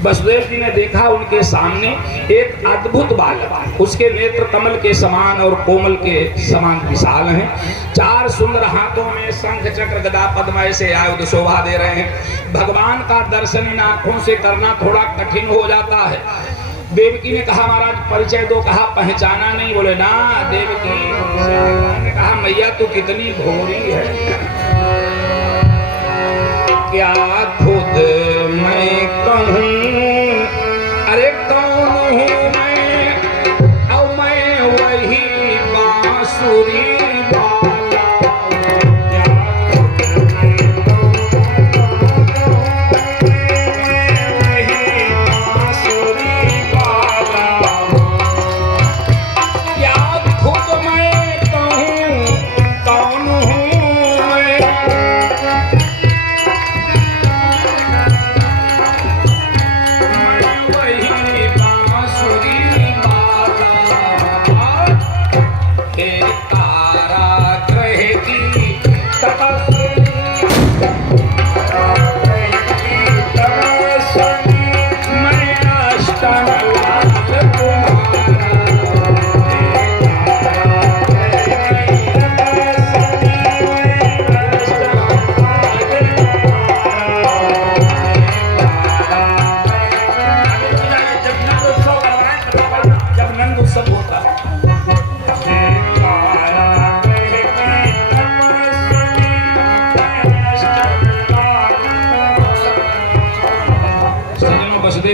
वसुदेव जी ने देखा उनके सामने एक अद्भुत बालक, उसके नेत्र कमल के समान और कोमल के समान विशाल हैं। 4 सुंदर हाथों में शंख चक्र गदा पद्म ऐसे आयुध शोभा दे रहे हैं। भगवान का दर्शन इन आंखों से करना थोड़ा कठिन हो जाता है। देवकी ने कहा महाराज परिचय दो। कहा पहचाना नहीं? बोले ना। देवकी ने कहा मैया तू कितनी भोरी है, क्या खुद मैं कहूँ? अरे कौन हूँ मैं? और मैं वही बांसुरी वाला। क्या वही बांसुरी वाला। क्या खुद मैं कहूँ कौन हूँ मैं?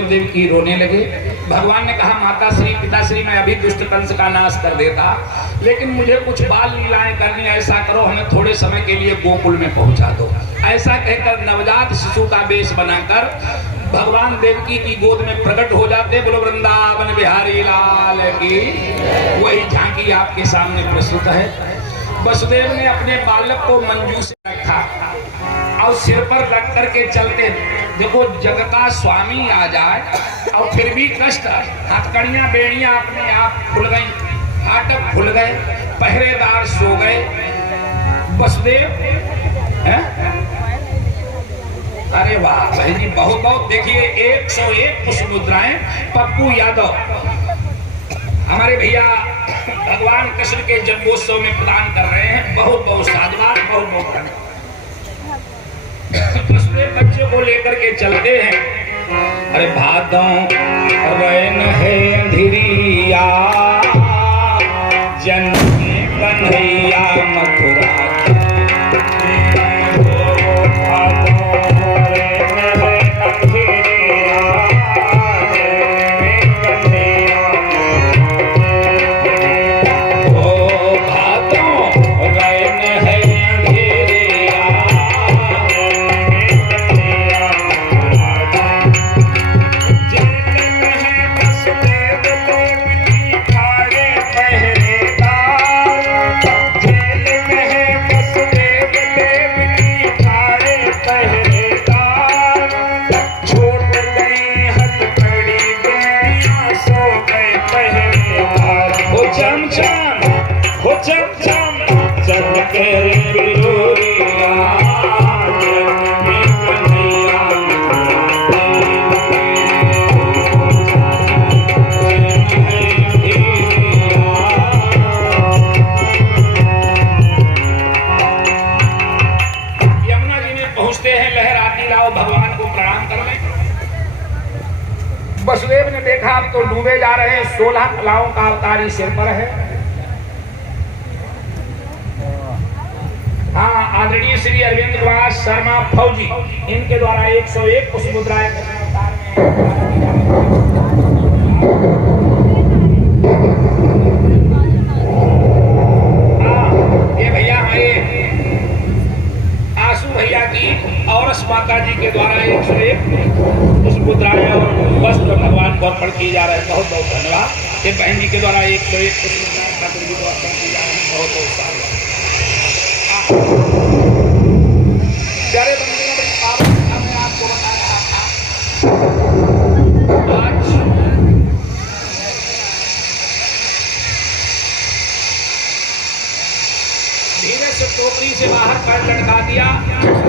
देव की रोने लगे। भगवान ने कहा माता श्री पिताश्री मैं अभी दुष्ट कंस का नाश कर देता, लेकिन मुझे कुछ बाल लीलाएं करनी, ऐसा करो हमें थोड़े समय के लिए गोकुल में पहुंचा दो। ऐसा कहकर नवजात शिशु का वेश बनाकर भगवान देवकी की गोद में प्रकट हो जाते। बोलो वृंदावन बिहारी लाल की। वही झांकी आपके सामने प्रस्तुत है। वसुदेव ने अपने बालक को मंजू से रखा और सिर पर रख करके चलते। देखो जग का स्वामी आ जाए और फिर भी कष्ट, हथकड़ियां बेड़ियां अपने आप खुल गई, फाटक खुल गए, पहरेदार सो गए। वसुदेव अरे वाह भाई जी, बहुत बहुत। देखिए 101 पुष्प मुद्राएं पप्पू यादव हमारे भैया भगवान कृष्ण के जन्मोत्सव में प्रदान कर रहे हैं। बहुत बहुत साधुवाद, बहुत बहुत धन्यवाद। बच्चे को लेकर के चलते हैं। अरे भादों रैन है अंधिरिया, जन्मे कन्हैया मथुरा। वसुदेव ने देखा अब तो डूबे जा रहे हैं, 16 कलाओं का अवतारी सिर पर है। हाँ, आदरणीय श्री अरविंद कुमार शर्मा फौजी, इनके द्वारा 101 पुष्प मुद्राएं ये भैया हमारे आंसू भैया की और माता जी के द्वारा 101 पुष्प मुद्राएं और वस्त्र भगवान को अर्पण किए जा रहे हैं। बहुत बहुत धन्यवाद। ये बहन जी के द्वारा 101 पुष्प मुद्राएं ठाकुर जी को अर्पण किए जा रहे हैं। बहुत बहुत साधुवाद। प्यारे बंधुओं, मैं आपको बता रहा था आज धीरे से टोकरी से बाहर पैर लटका दिया।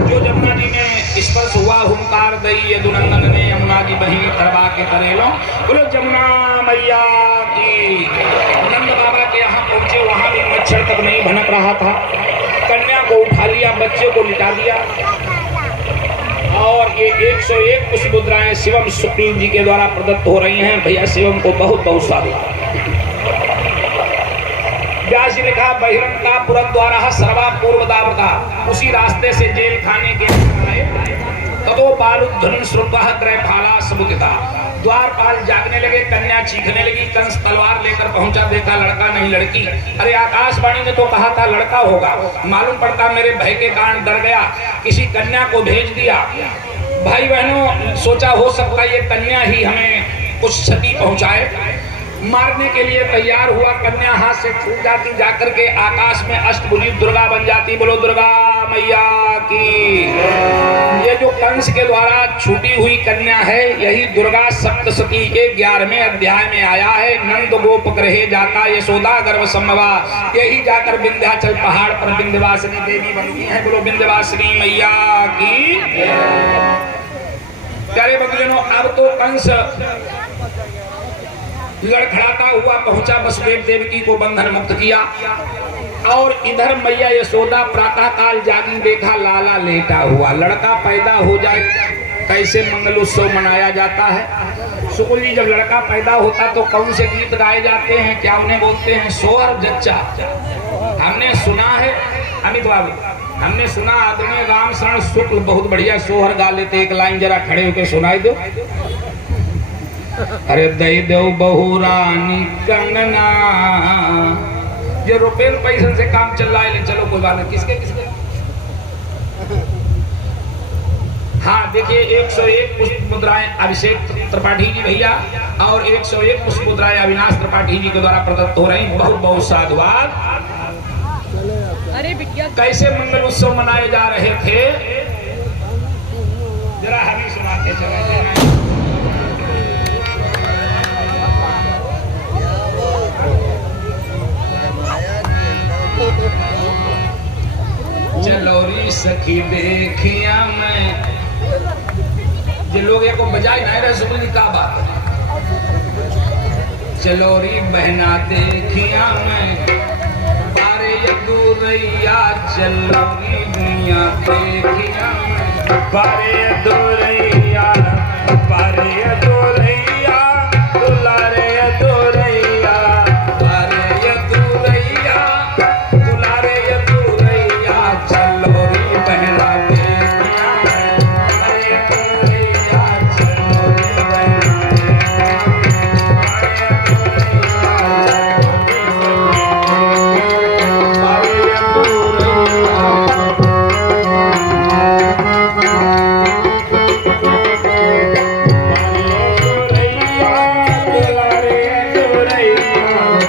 जो जमुना जी में स्पर्श हुआ, हुंकार दई दुनंदन ने यमुना जी बही तरवा के तरेलो। बोलो जमुना मैया की। नंद बाबा के यहाँ पहुंचे, वहां भी मच्छर तक नहीं भनक रहा था। कन्या को उठा लिया, बच्चे को लिटा दिया और ये 101 पुष्प मुद्राएं शिवम शुक्ल जी के द्वारा प्रदत्त हो रही हैं। भैया शिवम को बहुत बहुत स्वागत। व्यास जी ने कहा बहिरंता पुरम द्वारा सर्वा पूर्व दावता, उसी रास्ते से जेल खाने के आए। ततो बालुद्धन श्रुतः त्रयफाला समुदिता। द्वारपाल जागने लगे, कन्या चीखने लगी। कंस तलवार लेकर पहुंचा, देखा लड़का नहीं लड़की। अरे आकाशवाणी ने तो कहा था लड़का होगा, मालूम पड़ता मेरे भय के कारण डर गया, किसी कन्या को भेज दिया। भाई बहनों, सोचा हो सकता ये कन्या ही हमें कुछ क्षति पहुंचाए। मारने के लिए तैयार हुआ, कन्या हाथ से छूट जाती, जाकर के आकाश में अष्टभुजी दुर्गा बन जाती। बोलो दुर्गा मैया की। ये जो कंस के द्वारा छूटी हुई कन्या है, यही दुर्गा सप्तशती के 11वें अध्याय में आया है। नंद गोप गृहे जाता यशोदा गर्भ संभवा, यही जाकर विंध्याचल पहाड़ पर विंध्यवासिनी देवी बनती है। बोलो विंध्यवासिनी मैया की। प्यारे भक्तजनों, अब तो कंस लड़खड़ाता हुआ पहुंचा, वसुदेव देवकी को बंधन मुक्त किया। और इधर मैया यशोदा प्रातः काल जागी, देखा लाला लेटा हुआ। लड़का पैदा हो जाए कैसे मंगल उत्सव मनाया जाता है। शुक्ल जी, जब लड़का पैदा होता तो कौन से गीत गाए जाते हैं, क्या उन्हें बोलते हैं? सोहर जच्चा। हमने सुना है अमित बाबू, हमने सुना आदमी राम शरण शुक्ल बहुत बढ़िया सोहर गा लेते। एक लाइन जरा खड़े होकर सुनाई दो। अरे दई दो बहु रानी कंगना, ये रुपये पैसे से काम चल रहा है, ले चलो कोई बात नहीं। किसके किसके? हाँ देखिए 101 पुष्प मुद्राएं अभिषेक त्रिपाठी जी भैया और 101 पुष्प मुद्राएं अविनाश त्रिपाठी जी के द्वारा प्रदत्त हो रही। बहुत बहुत साधुवाद। अरे कैसे मंगल उत्सव मनाए जा रहे थे, जरा हमें सुनाते चले। चलोरी सखी देखिया मैं, ये लोग एक बजाय नहीं रहे सुन का बात है। चलोरी बहना देखिया मैं, पारे दूरैया चलोरी दुनिया देखिया मैं, पारे दूरैया पारे दूरैया दुलारे दूरैया, पारे दूरैया दुलारे दूरैया चलोरी बहना देखिया मैं, पारे दूरैया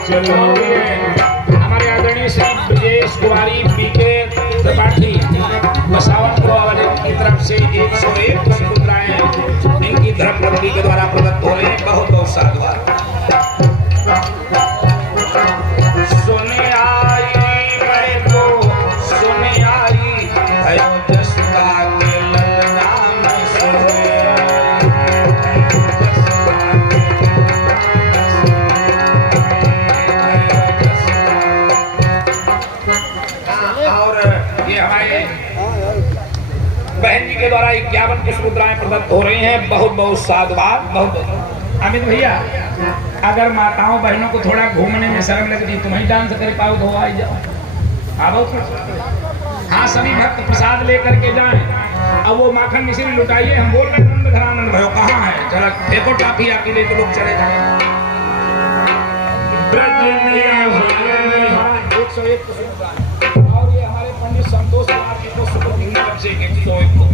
चलोरी हमारे आदरणीय श्री ब्रजेश कुमारी पीके त्रिपाठी बसावनपुर की तरफ से 101 पुष्प मुद्राएं इनकी धर्म पत्नी के द्वारा प्रदत्त हो रहे हैं। बहुत बहुत साधुवाद। सोने आई मैं तो सोने आई भयो जसुदा के ललना में सोने और ये हमारे बहन जी के द्वारा 51 पुष्प मुद्राएं प्रदत्त हो रही हैं। बहुत बहुत साधुवाद। बहुत बहुत अमित भैया, अगर माताओं बहनों को थोड़ा घूमने में शर्म लगती, तुम्हें डांस कर पाओ तो आई जाओ। हाँ सभी भक्त प्रसाद लेकर के जाएं। अब वो माखन मिश्री लुटाइए, हम बोल रहे नंद घरानंद भयो कहाँ है, चला फेंको टाफी अकेले तो लोग चले जाए। और ये हमारे पंडित संतोष कुमार जी को सुपर की तरफ से 101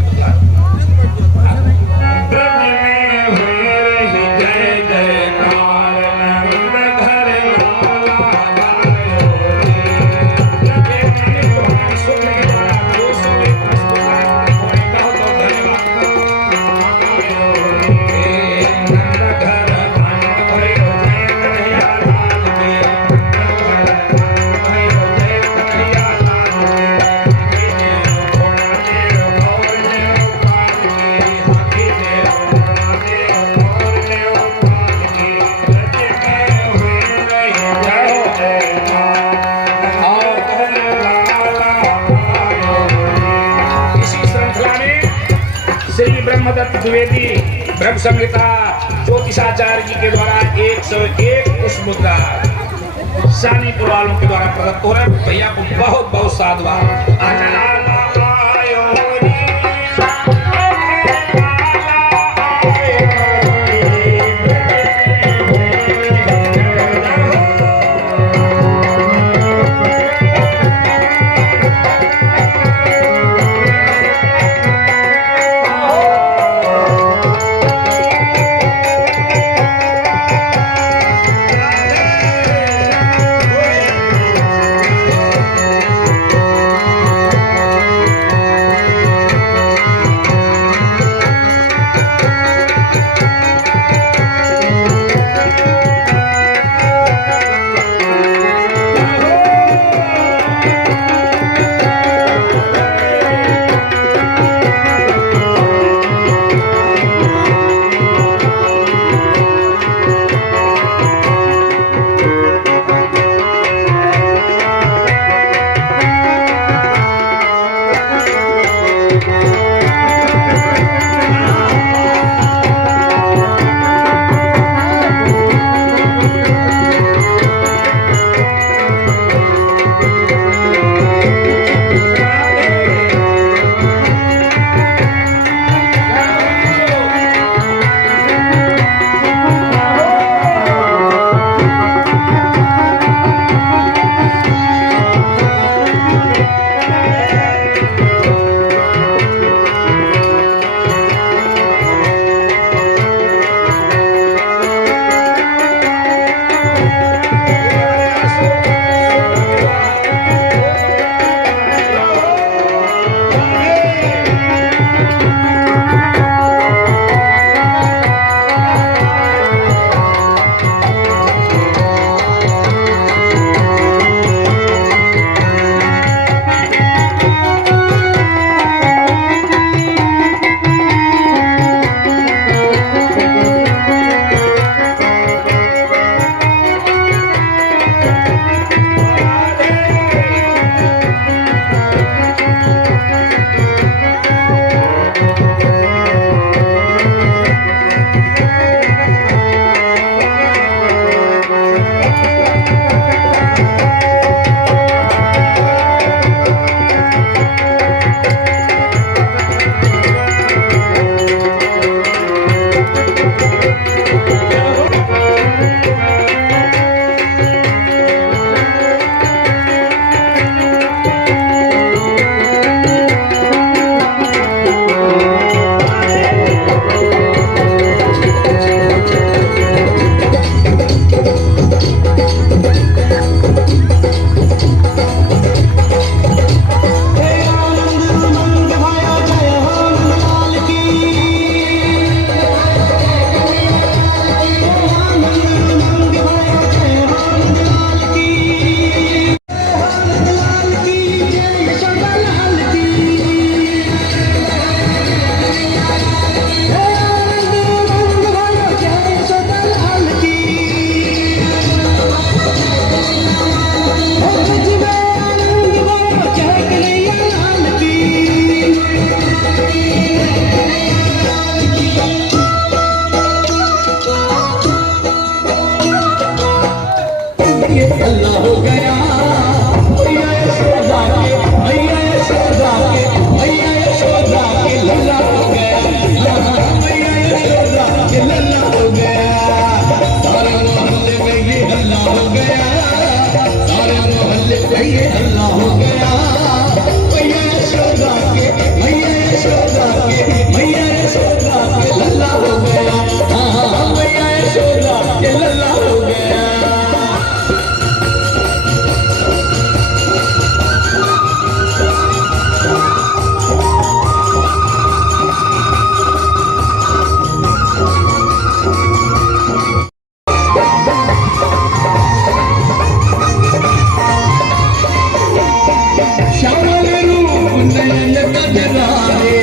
श्री ब्रह्मदत्त द्विवेदी ब्रह्म संहिता ज्योतिषाचार्य जी के द्वारा 101 पुष्प मुद्रा सानीपुर वालों के द्वारा प्रदत्त हो रहा है। भैया को बहुत बहुत साधुवाद। नयन कजरारे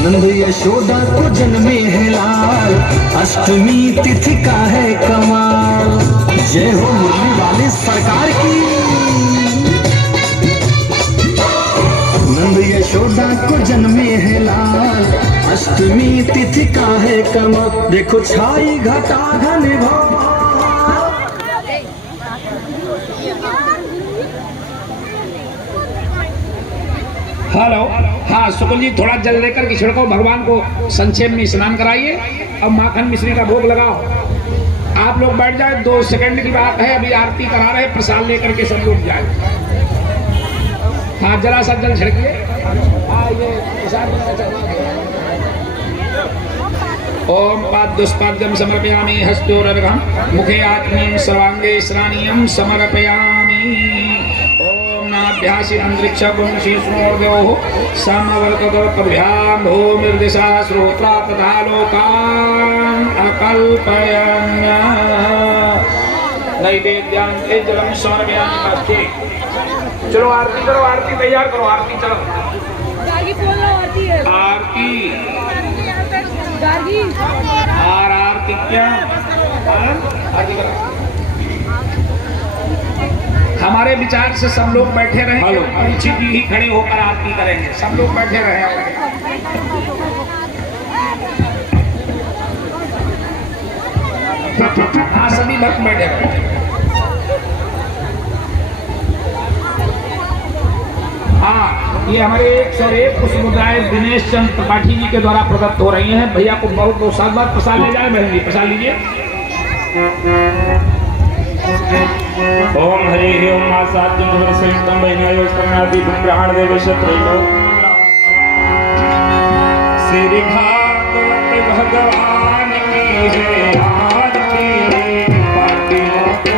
नंद यशोदा को जन्मे है लाल, अष्टमी तिथि का है कमाल। जय हो मुरली वाले सरकार की। नंद यशोदा को जन्मे है लाल, अष्टमी तिथि का है कमाल। देखो छाई घटा घन घोर, हेलो। हाँ सुकुल जी, थोड़ा जल लेकर के छिड़को, भगवान को संक्षेप में स्नान कराइए और माखन मिश्री का भोग लगाओ। आप लोग बैठ जाए, 2 सेकंड की बात है, अभी आरती करा रहे, प्रसाद लेकर के सब लोग जाए। हाँ जरा सा जल छिड़किए। हाँ ये प्रसाद। ओम पाद्युष्पाद्यम समर्पयामि हस्तोरर्घं मुखे आत्मीयं सर्वांगे स्नानीयं समर्पयामि। नाभ्यासी अंतरिक्ष पुंसी स्नोर्द्योः समवर्ततोपभ्यां भूमिर्दिशा श्रोत्रा तथा लोकान् अकल्पयन्। नैवेद्यान्ते जलं समर्पयामि। भक्ति चलो आरती करो, आरती तैयार करो, आरती चलो। गागी बोलो आरती है। आरती गागी आरती क्या आरती करो। हमारे विचार से सब लोग बैठे रहे, पीछे भी ही खड़े होकर आरती करेंगे। सब लोग बैठे रहे। हाँ सभी भक्त बैठे रहे। हाँ ये हमारे 101 पुष्प मुद्राएं दिनेश चंद्र त्रिपाठी जी के द्वारा प्रदत्त हो रही हैं। भैया को बहुत बहुत साधुवाद। प्रसाद ले जाए बहन जी, प्रसाद लीजिए। ओम हरि ओम आसाद्यं संयुक्तं वैनयोस्तनादि ब्रह्मांड देव शत्रैलो श्री भागवत भगवान की जय। आरती पाटियों को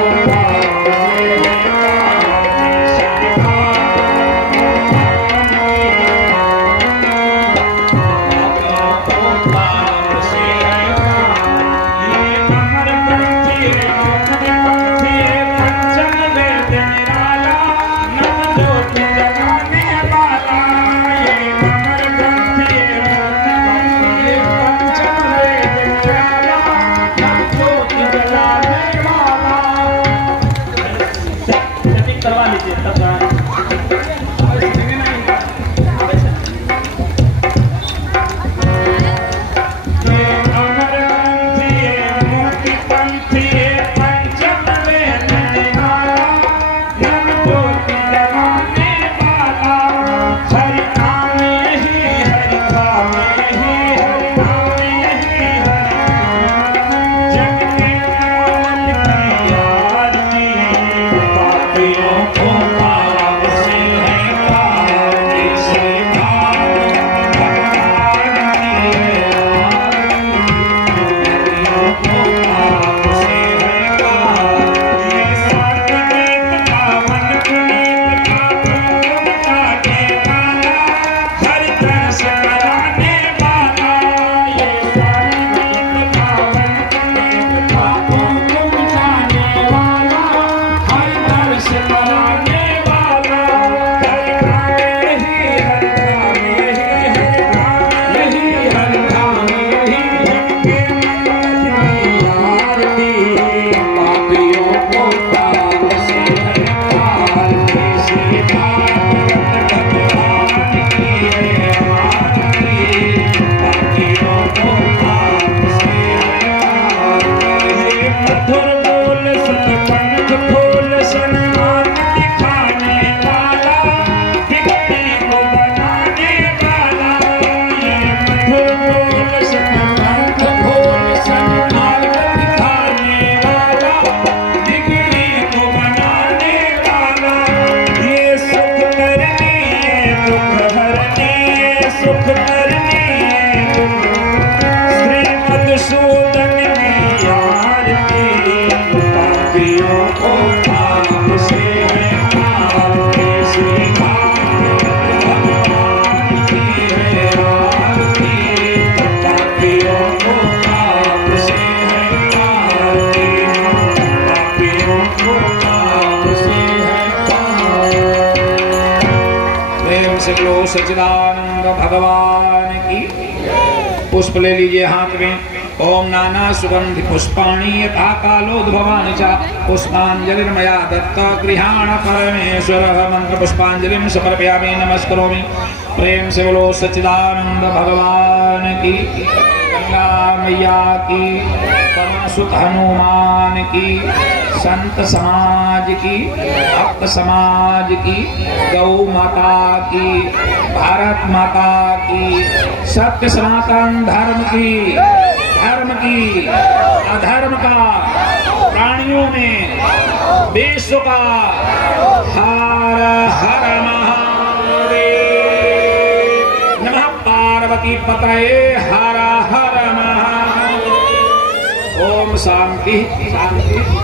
से बोलो सच्चिदानंद भगवान की। पुष्प ले लीजिए हाथ में। ओम नाना सुगंधि पुष्पाणि यथा कालोद्भवानि च पुष्पांजलिर्मया दत्त गृहाण परमेश्वरः। मंत्र पुष्पांजलिं समर्पयामि नमस्करोमि। प्रेम से बोलो सच्चिदानंद भगवान की, गंगा मैया की, पवन सुत हनुमान की, संत समाज की, भक्त समाज की, गौ माता की, भारत माता की, सत्य सनातन धर्म की, अधर्म का, प्राणियों में विश्व का। हर हर महादेव। नमः पार्वती पतये हर हर महादेव। ओम शांति शांति।